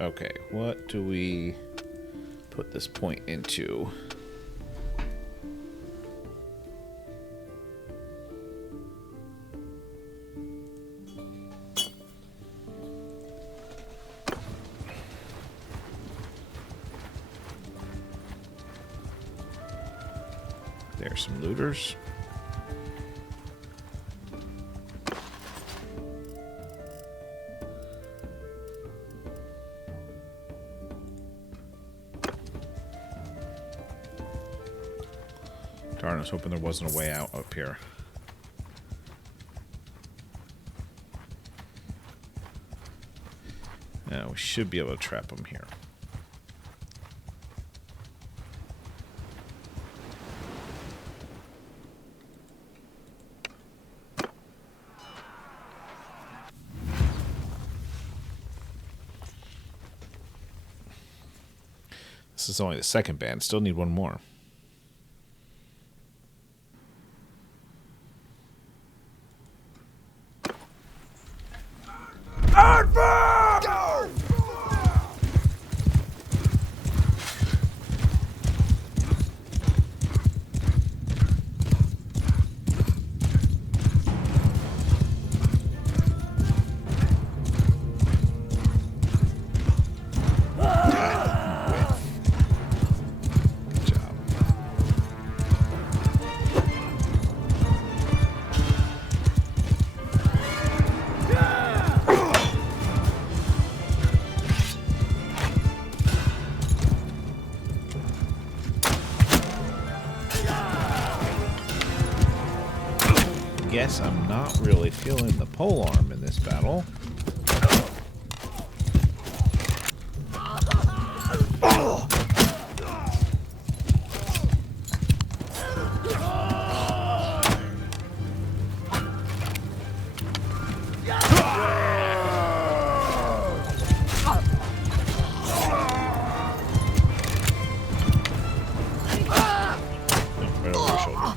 Okay, what do we put this point into? There's some looters. Darn, I was hoping there wasn't a way out up here. Now, we should be able to trap them here. This is only the second band. Still need one more. Good job. guess I'm not really feeling the polearm in this battle. Right over my shoulder.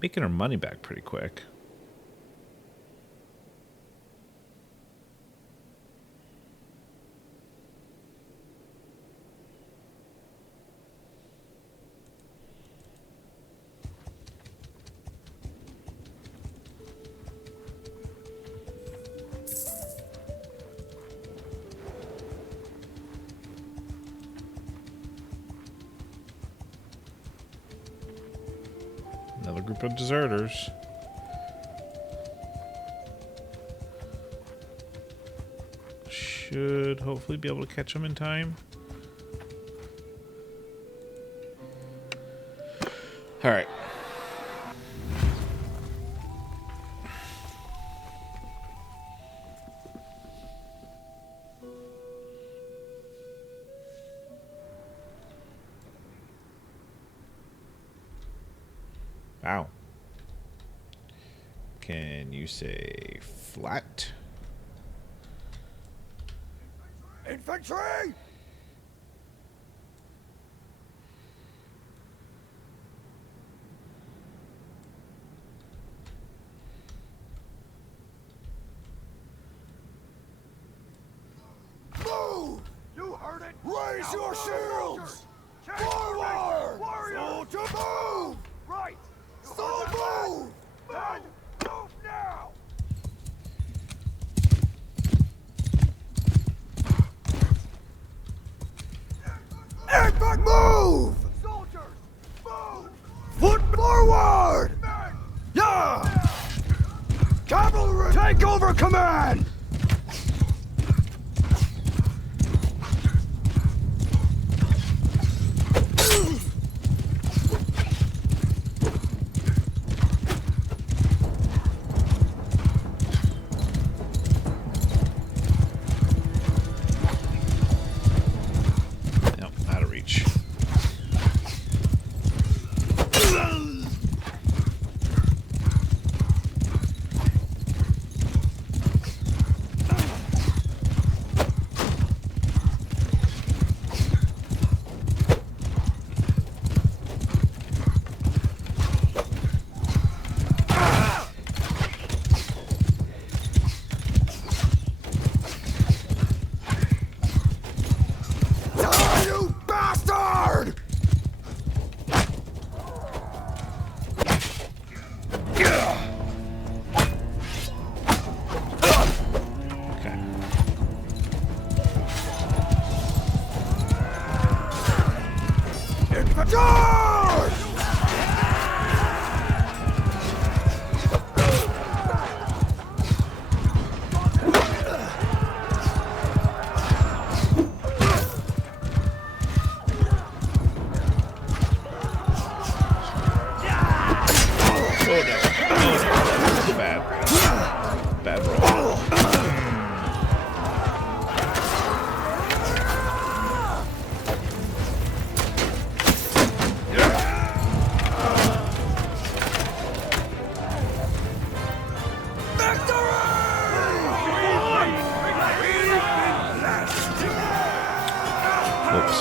Making our money back pretty quick. Another group of deserters. Should hopefully be able to catch them in time. All right. Wow. Can you say flat? Infantry! Move! You heard it! Raise your shields! Forward! Soldier, move! Right! So move! Then move now! Infantry, move! Soldiers, move! Foot forward! Men, yeah! Cavalry, take over command! Nope, out of reach. You bastard! Okay. Charge! Oh no. Oh no. Bad. Bad roll. Whoops.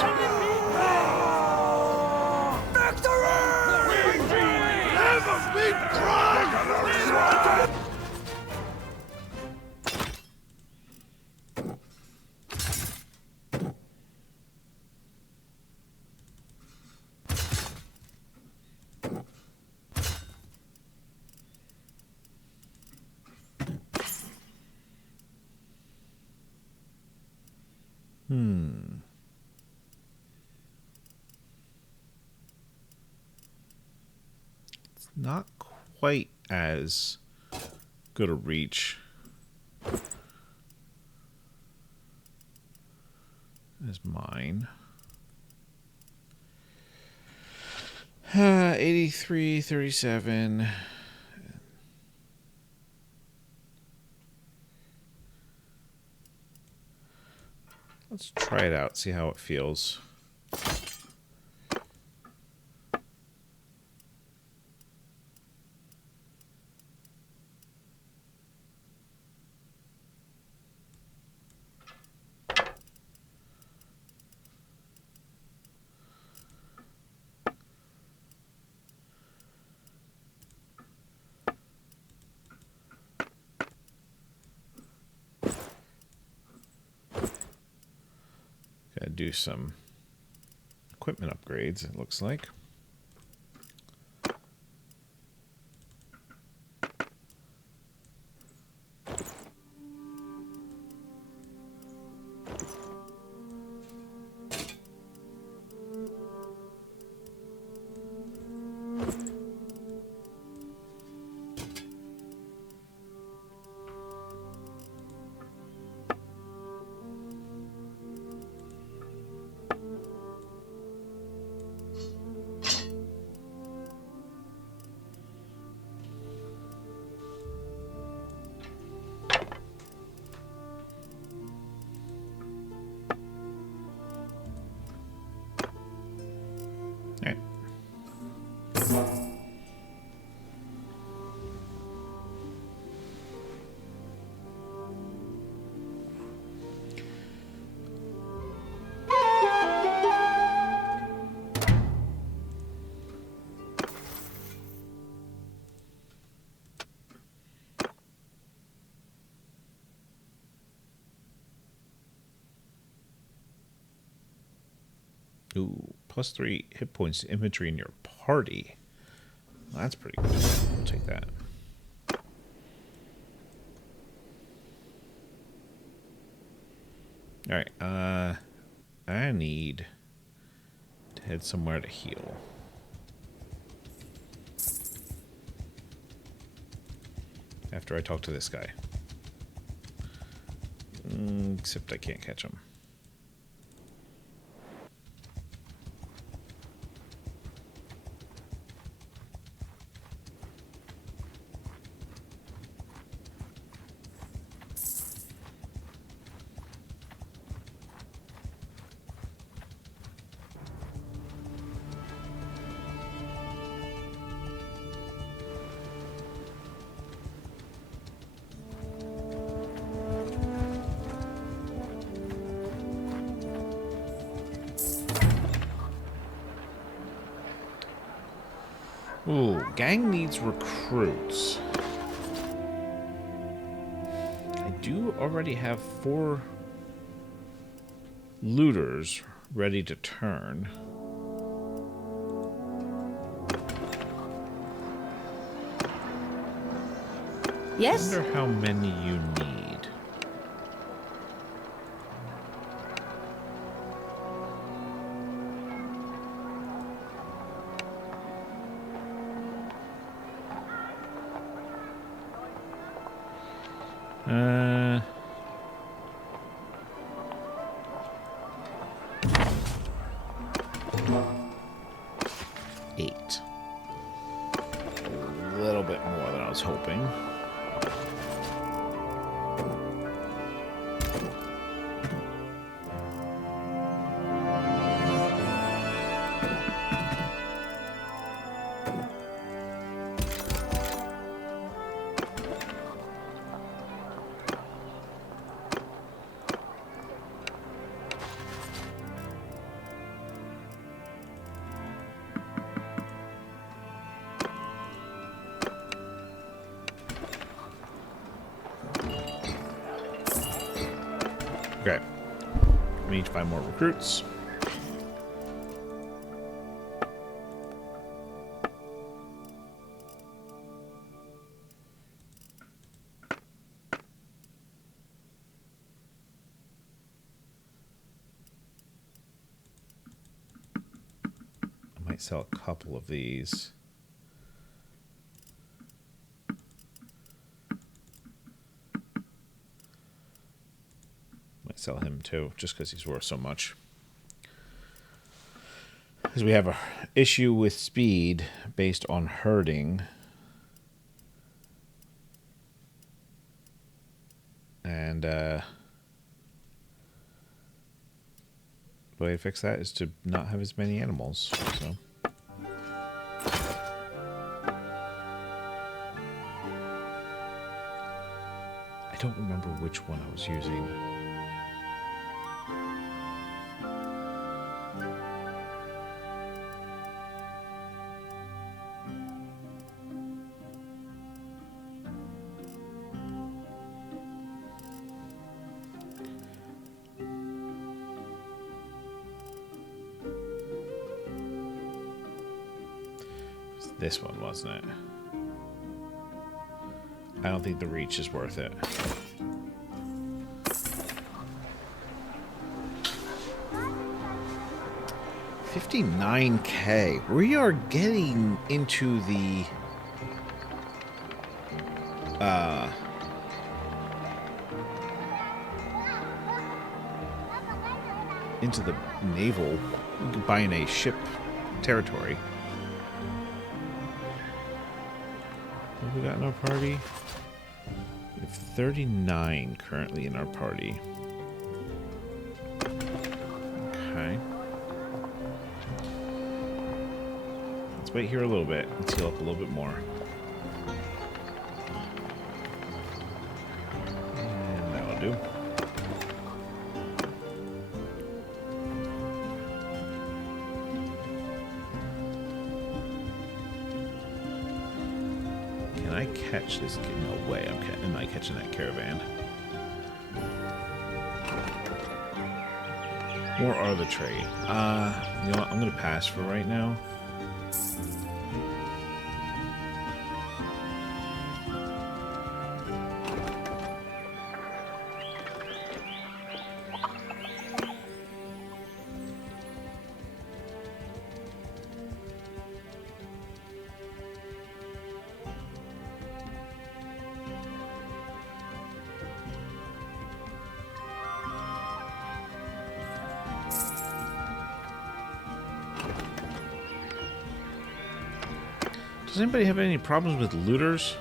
It's not quite as good a reach as mine. 83, 37. Let's try it out, see how it feels. Gotta do some equipment upgrades, it looks like. Alright. Ooh, +3 hit points to infantry in your party. Well, that's pretty good. We'll take that. Alright, I need to head somewhere to heal. After I talk to this guy. Except I can't catch him. Ooh, gang needs recruits. I do already have 4 looters ready to turn. Yes? I wonder how many you need. Eight. A little bit more than I was hoping. Okay. We need to find more recruits. Might sell a couple of these. Might sell him too, just because he's worth so much. Because we have a issue with speed based on herding. And the way to fix that is to not have as many animals. So. I don't remember which one I was using. This one, wasn't it? I don't think the reach is worth it. $59K. We are getting into the naval, buying a ship territory. What have we got in our party? We have 39 currently in our party. Okay. Let's wait here a little bit. Let's heal up a little bit more. And that'll do. Can I catch this? No way. I'm not catching that caravan. Or are the trade? You know what? I'm gonna pass for right now. Does anybody have any problems with looters?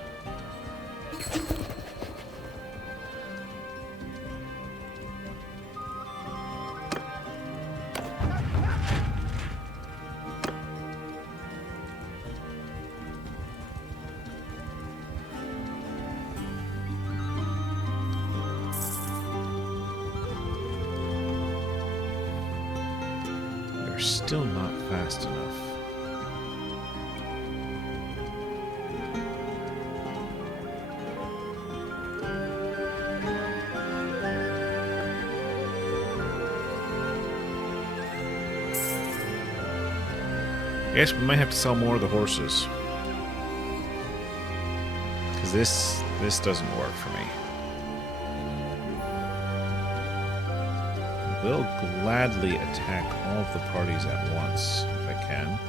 They're still not fast enough. I guess we might have to sell more of the horses. Because this doesn't work for me. Will gladly attack all of the parties at once, if I can.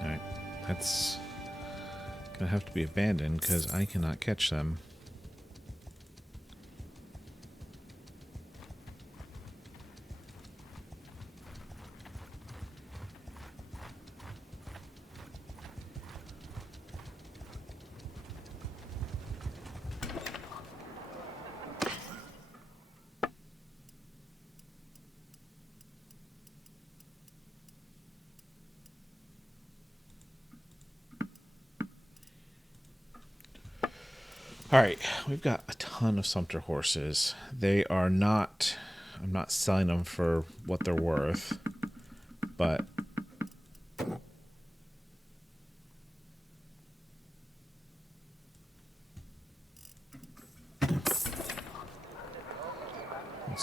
Alright, that's gonna have to be abandoned because I cannot catch them. Alright, we've got a ton of Sumpter horses. They are not... I'm not selling them for what they're worth, but...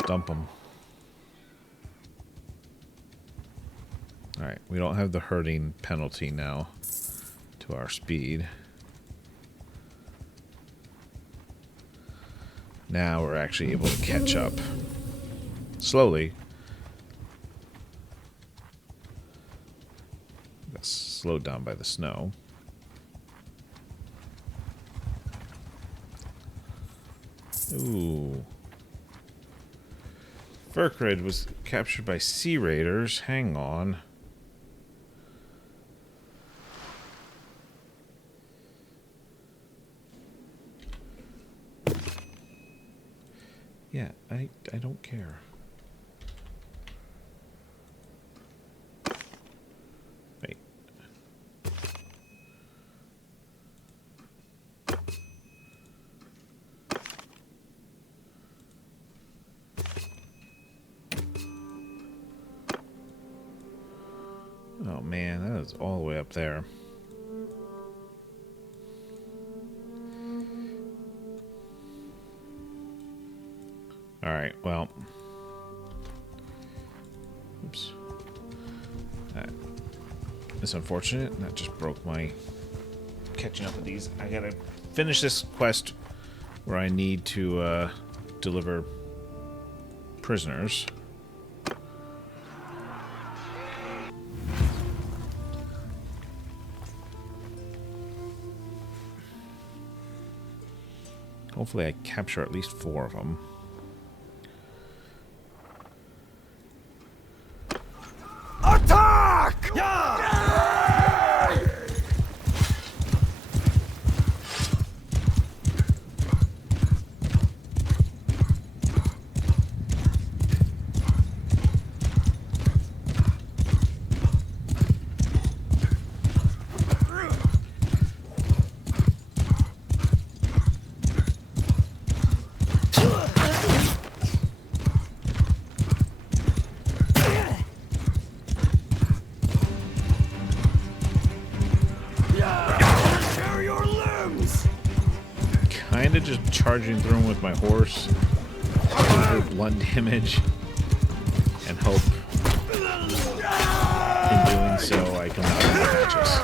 dump them. Alright, we don't have the herding penalty now to our speed. Now we're actually able to catch up. Slowly. Got slowed down by the snow. Ooh. Furkrid was captured by sea raiders. Hang on. Yeah, I don't care. Wait. Oh man, that is all the way up there. Alright, well. Oops. That's unfortunate. That just broke my catching up with these. I gotta finish this quest where I need to deliver prisoners. Hopefully I capture at least 4 of them. Attack! Kinda just charging through him with my horse for blunt damage and hope in doing so I can knock out the patches.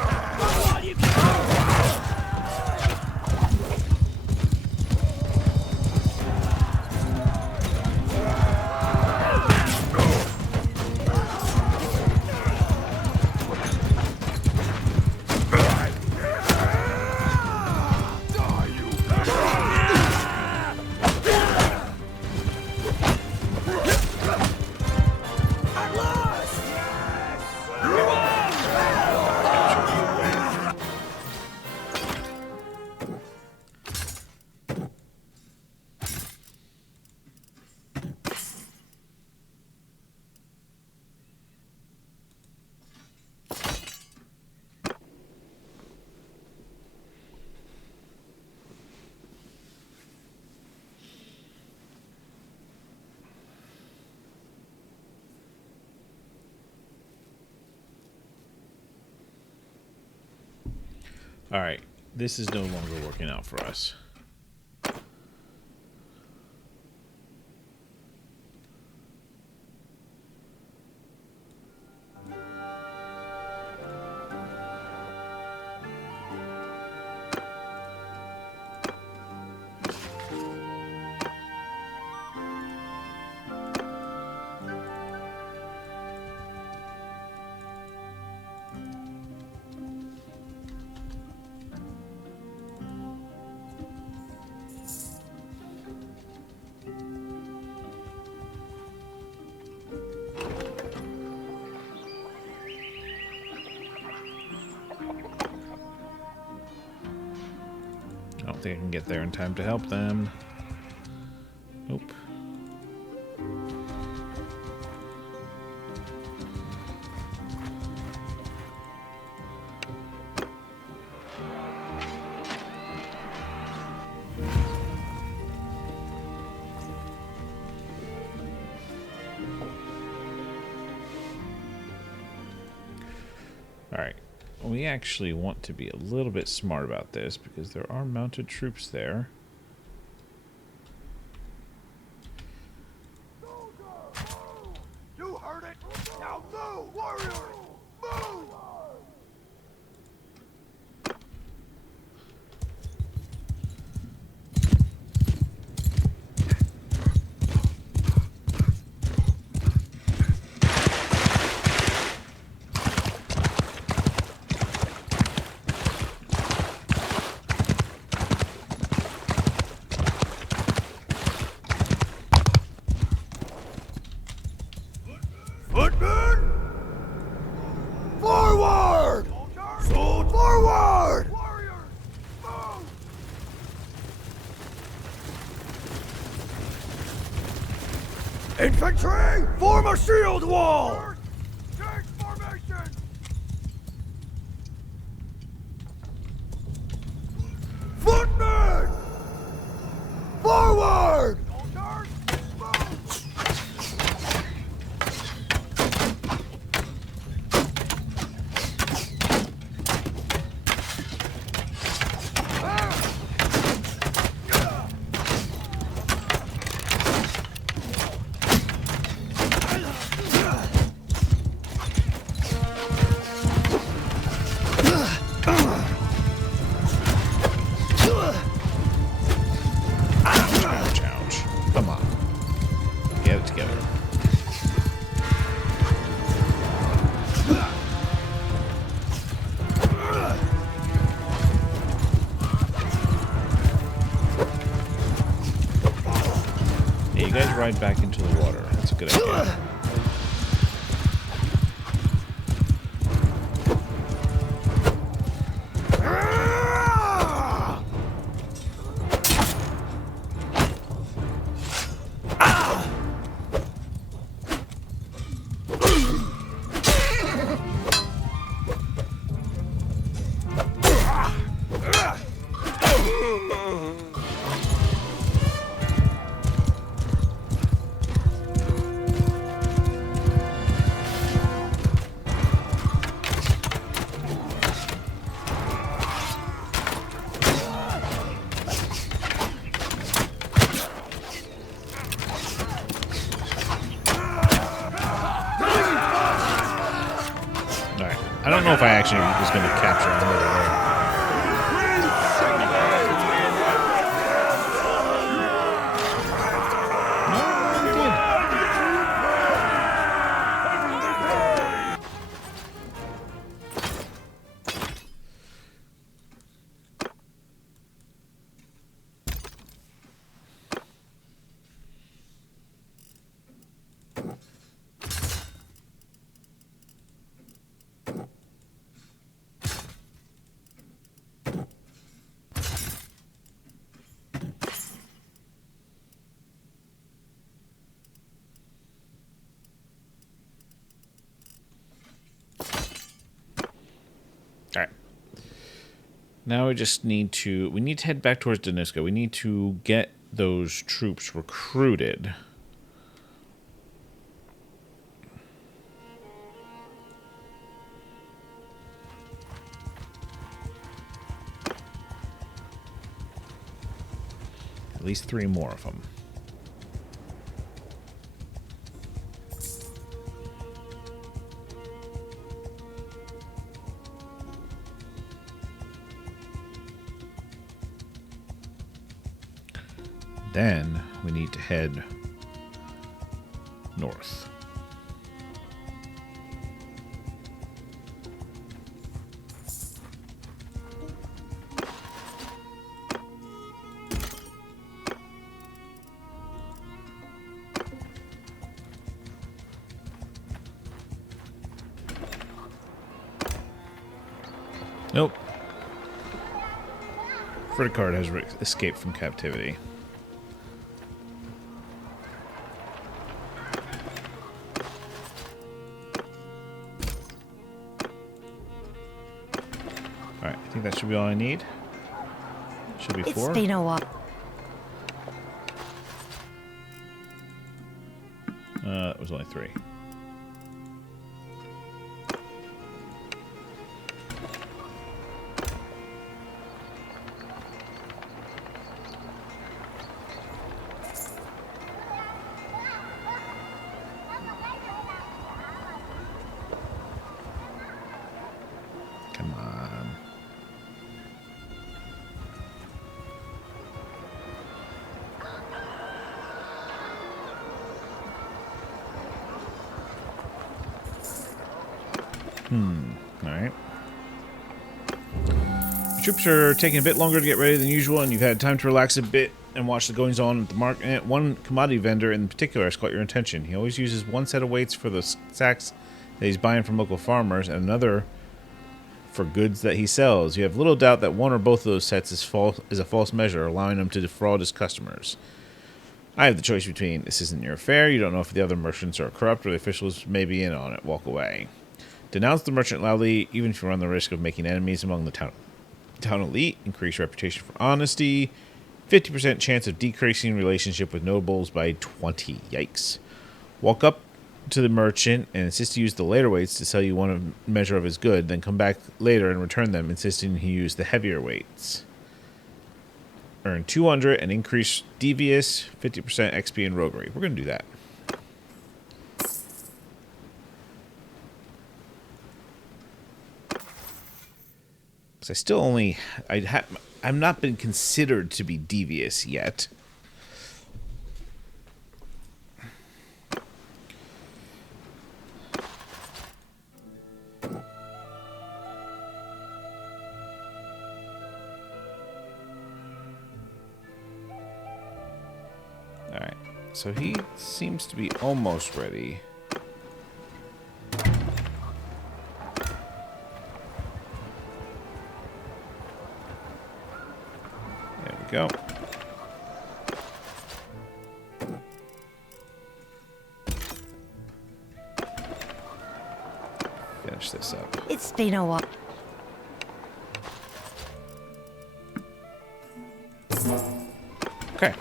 Alright, this is no longer working out for us. I don't think I can get there in time to help them. Nope. Alright, we actually want to be a little bit smart about this because there are mounted troops there. Infantry, form a shield wall! Change formation! Footmen! Forward! Soldiers, move! Ouch, ouch. Come on. Get it together. Yeah, you guys ride back into the water. That's a good idea. I don't know if I actually was going to capture another there. All right. Now we just need to head back towards Danuska. We need to get those troops recruited. At least 3 more of them. Then we need to head north. Nope. Fritticard has escaped from captivity. Alright, I think that should be all I need. Should be 4. It's been a while. It was only 3. Come on. Alright. Your troops are taking a bit longer to get ready than usual, and you've had time to relax a bit and watch the goings on at the market. One commodity vendor in particular has caught your attention. He always uses one set of weights for the sacks that he's buying from local farmers, and another for goods that he sells. You have little doubt that one or both of those sets is a false measure, allowing him to defraud his customers. I have the choice between this isn't your affair, you don't know if the other merchants are corrupt or the officials may be in on it, walk away. Denounce the merchant loudly, even if you run the risk of making enemies among the town elite, increase reputation for honesty, 50% chance of decreasing relationship with notables by 20. Yikes. Walk up to the merchant and insist he use the lighter weights to sell you one measure of his good, then come back later and return them, insisting he use the heavier weights. Earn 200 and increase devious, 50% XP and roguery. We're going to do that. Because I still only... I've not been considered to be devious yet. Alright, so he seems to be almost ready. There we go. Finish this up. It's been a while. Okay.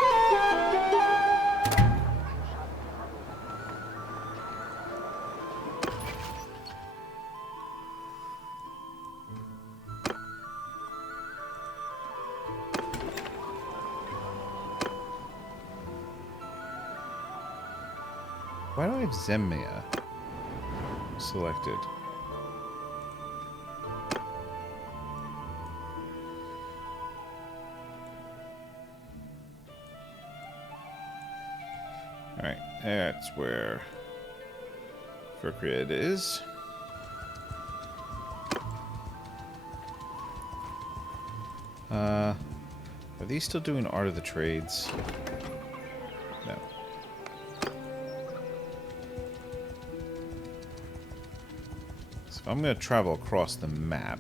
Why do I have Zemia selected? Alright, that's where Kraken is. Are these still doing Art of the Trades? No. So if I'm going to travel across the map,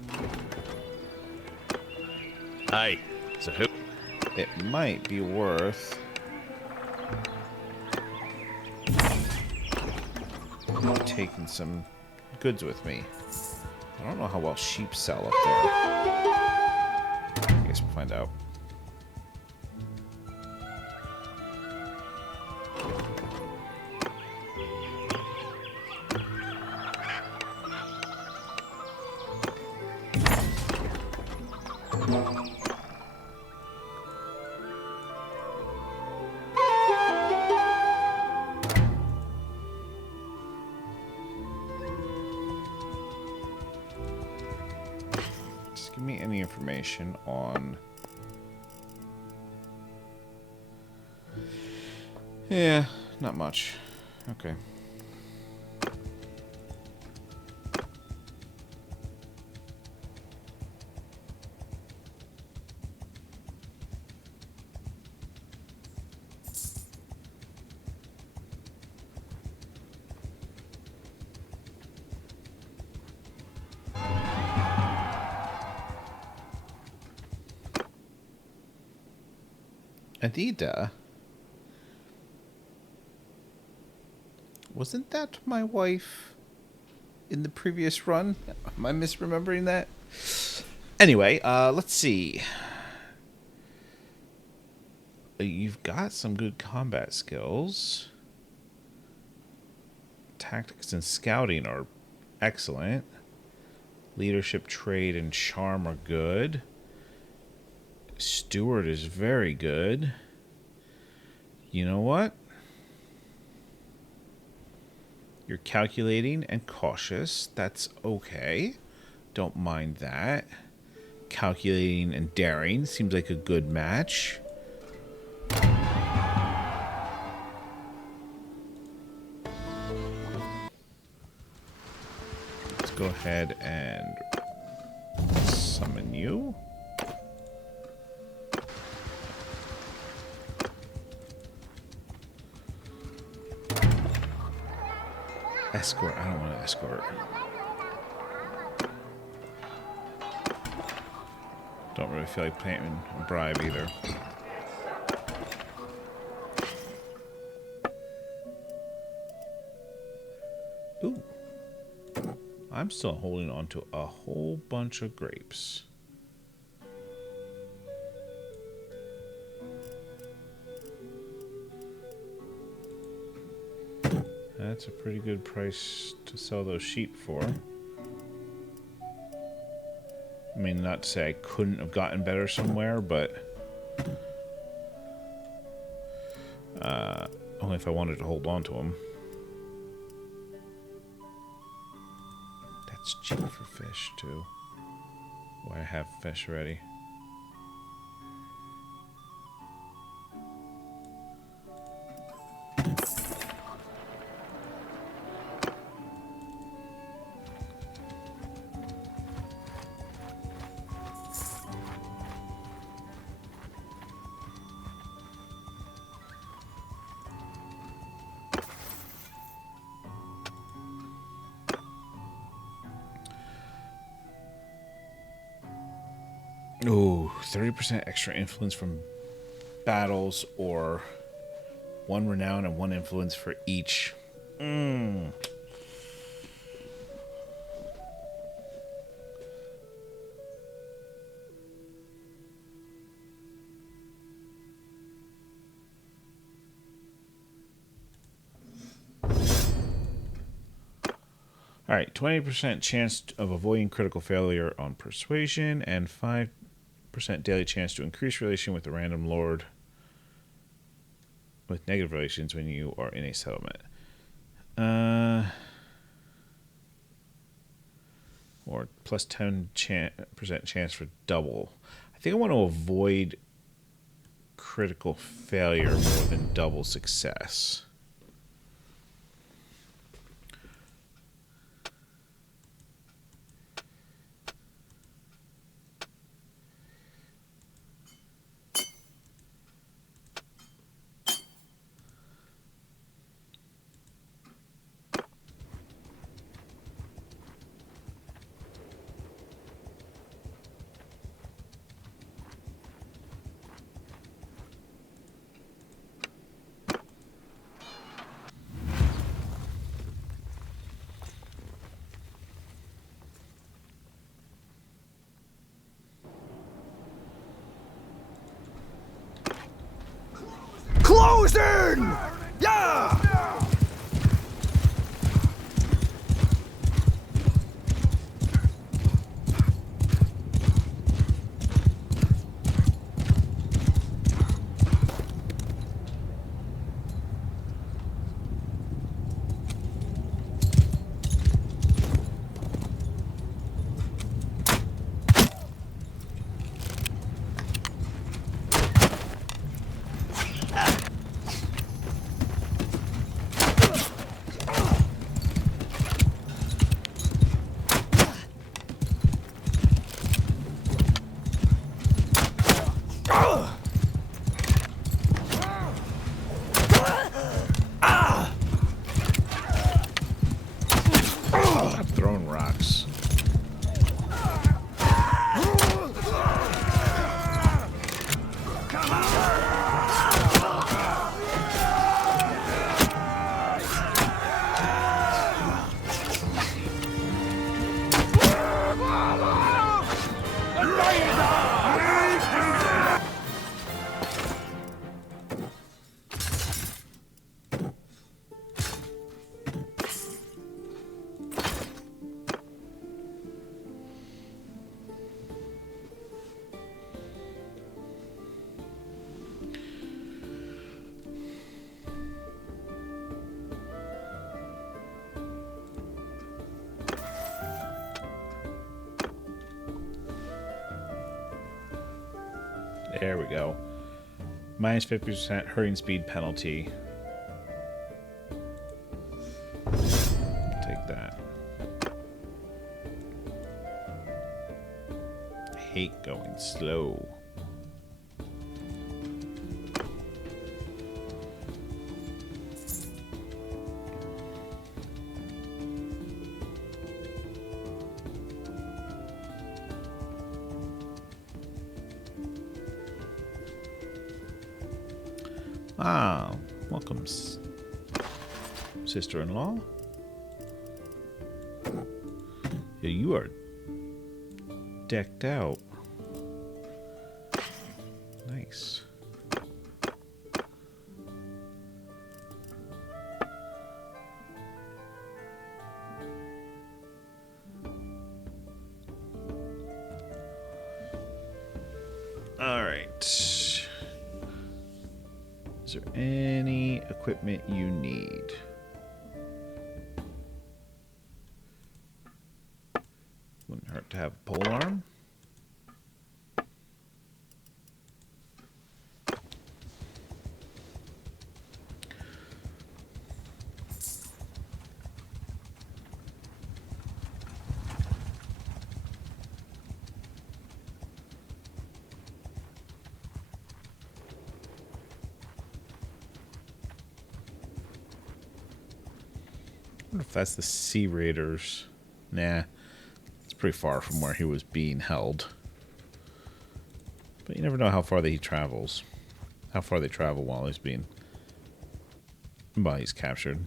Hey, so who? it might be worth taking some goods with me. I don't know how well sheep sell up there. I guess we'll find out. Just give me any information on... Yeah, not much. Okay. Adida? Wasn't that my wife in the previous run? Am I misremembering that? Anyway, let's see. You've got some good combat skills. Tactics and scouting are excellent. Leadership, trade, and charm are good. Steward is very good. You know what? You're calculating and cautious. That's okay. Don't mind that. Calculating and daring seems like a good match. Let's go ahead and summon you. Escort. I don't want to escort. Don't really feel like paying a bribe either. I'm still holding on to a whole bunch of grapes. That's a pretty good price to sell those sheep for. I mean, not to say I couldn't have gotten better somewhere, but only if I wanted to hold on to them. That's cheap for fish, too. Oh, I have fish already. Ooh, 30% extra influence from battles, or 1 renown and 1 influence for each. Alright, 20% chance of avoiding critical failure on persuasion, and 5% daily chance to increase relation with the random lord with negative relations when you are in a settlement. Or plus 10% chance for double. I think I want to avoid critical failure more than double success. Closing! Yeah! Stop throwing rocks. There we go. Minus 50% hurrying speed penalty. Take that. I hate going slow. Ah, welcome, sister-in-law. Yeah, you are decked out. Nice. All right. Is there any equipment you need? Wouldn't hurt to have a polearm. I wonder if that's the Sea Raiders. Nah, it's pretty far from where he was being held. But you never know how far he travels. How far they travel while he's captured.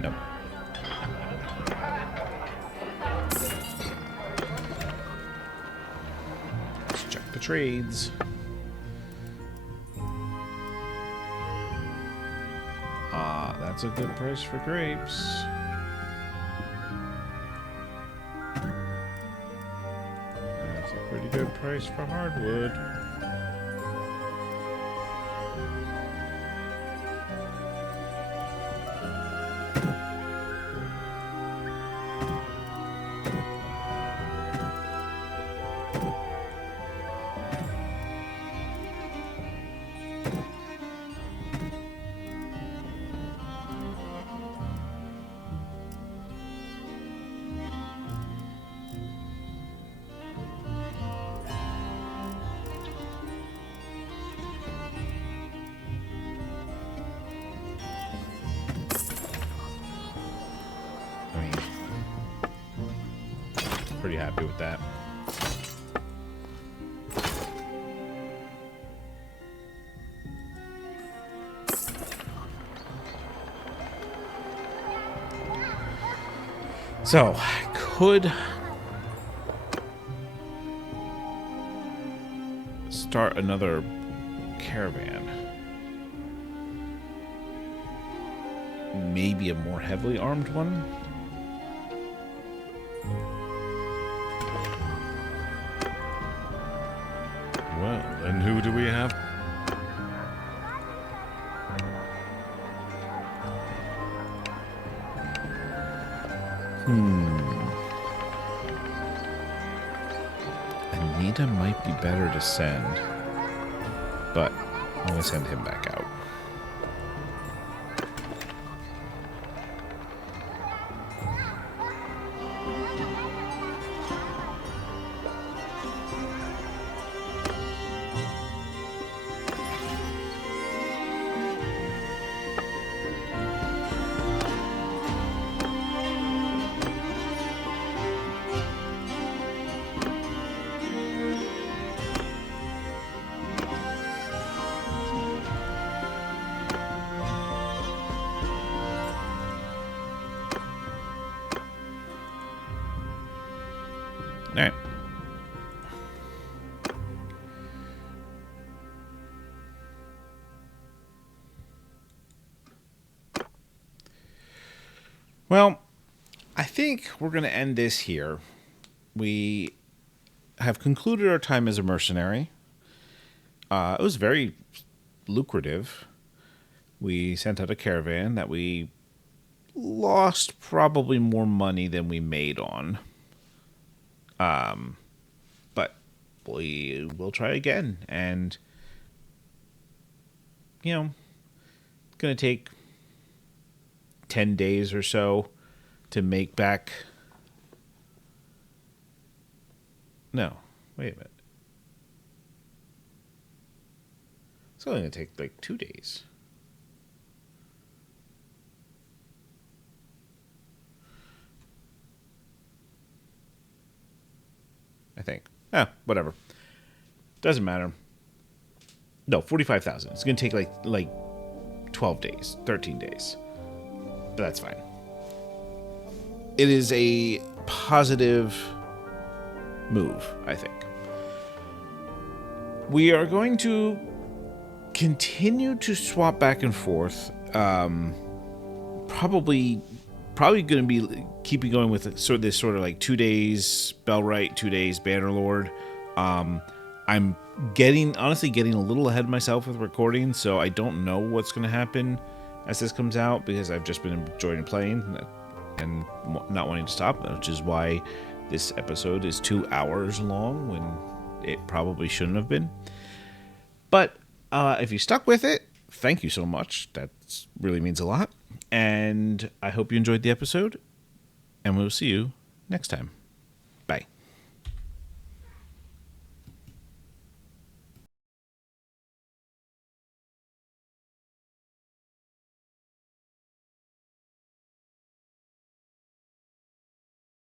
Nope. Let's check the trades. Ah, that's a good price for grapes. That's a pretty good price for hardwood. Pretty happy with that. So, I could start another caravan. Maybe a more heavily armed one. Well, then who do we have? Anita might be better to send, but I'm going to send him back out. All right. Well, I think we're going to end this here. We have concluded our time as a mercenary. It was very lucrative. We sent out a caravan that we lost probably more money than we made on. But we will try again. And, you know, it's going to take 10 days or so to make back. No, wait a minute. It's only going to take like 2 days. I think. Whatever. Doesn't matter. No, 45,000. It's going to take like 12 days, 13 days. But that's fine. It is a positive move, I think. We are going to continue to swap back and forth. Probably going to be keeping going with this sort of like 2 days Bellwright, 2 days Bannerlord. I'm honestly getting a little ahead of myself with recording, so I don't know what's going to happen as this comes out, because I've just been enjoying playing and not wanting to stop, which is why this episode is 2 hours long when it probably shouldn't have been. But if you stuck with it, thank you so much. That really means a lot. And I hope you enjoyed the episode, and we'll see you next time.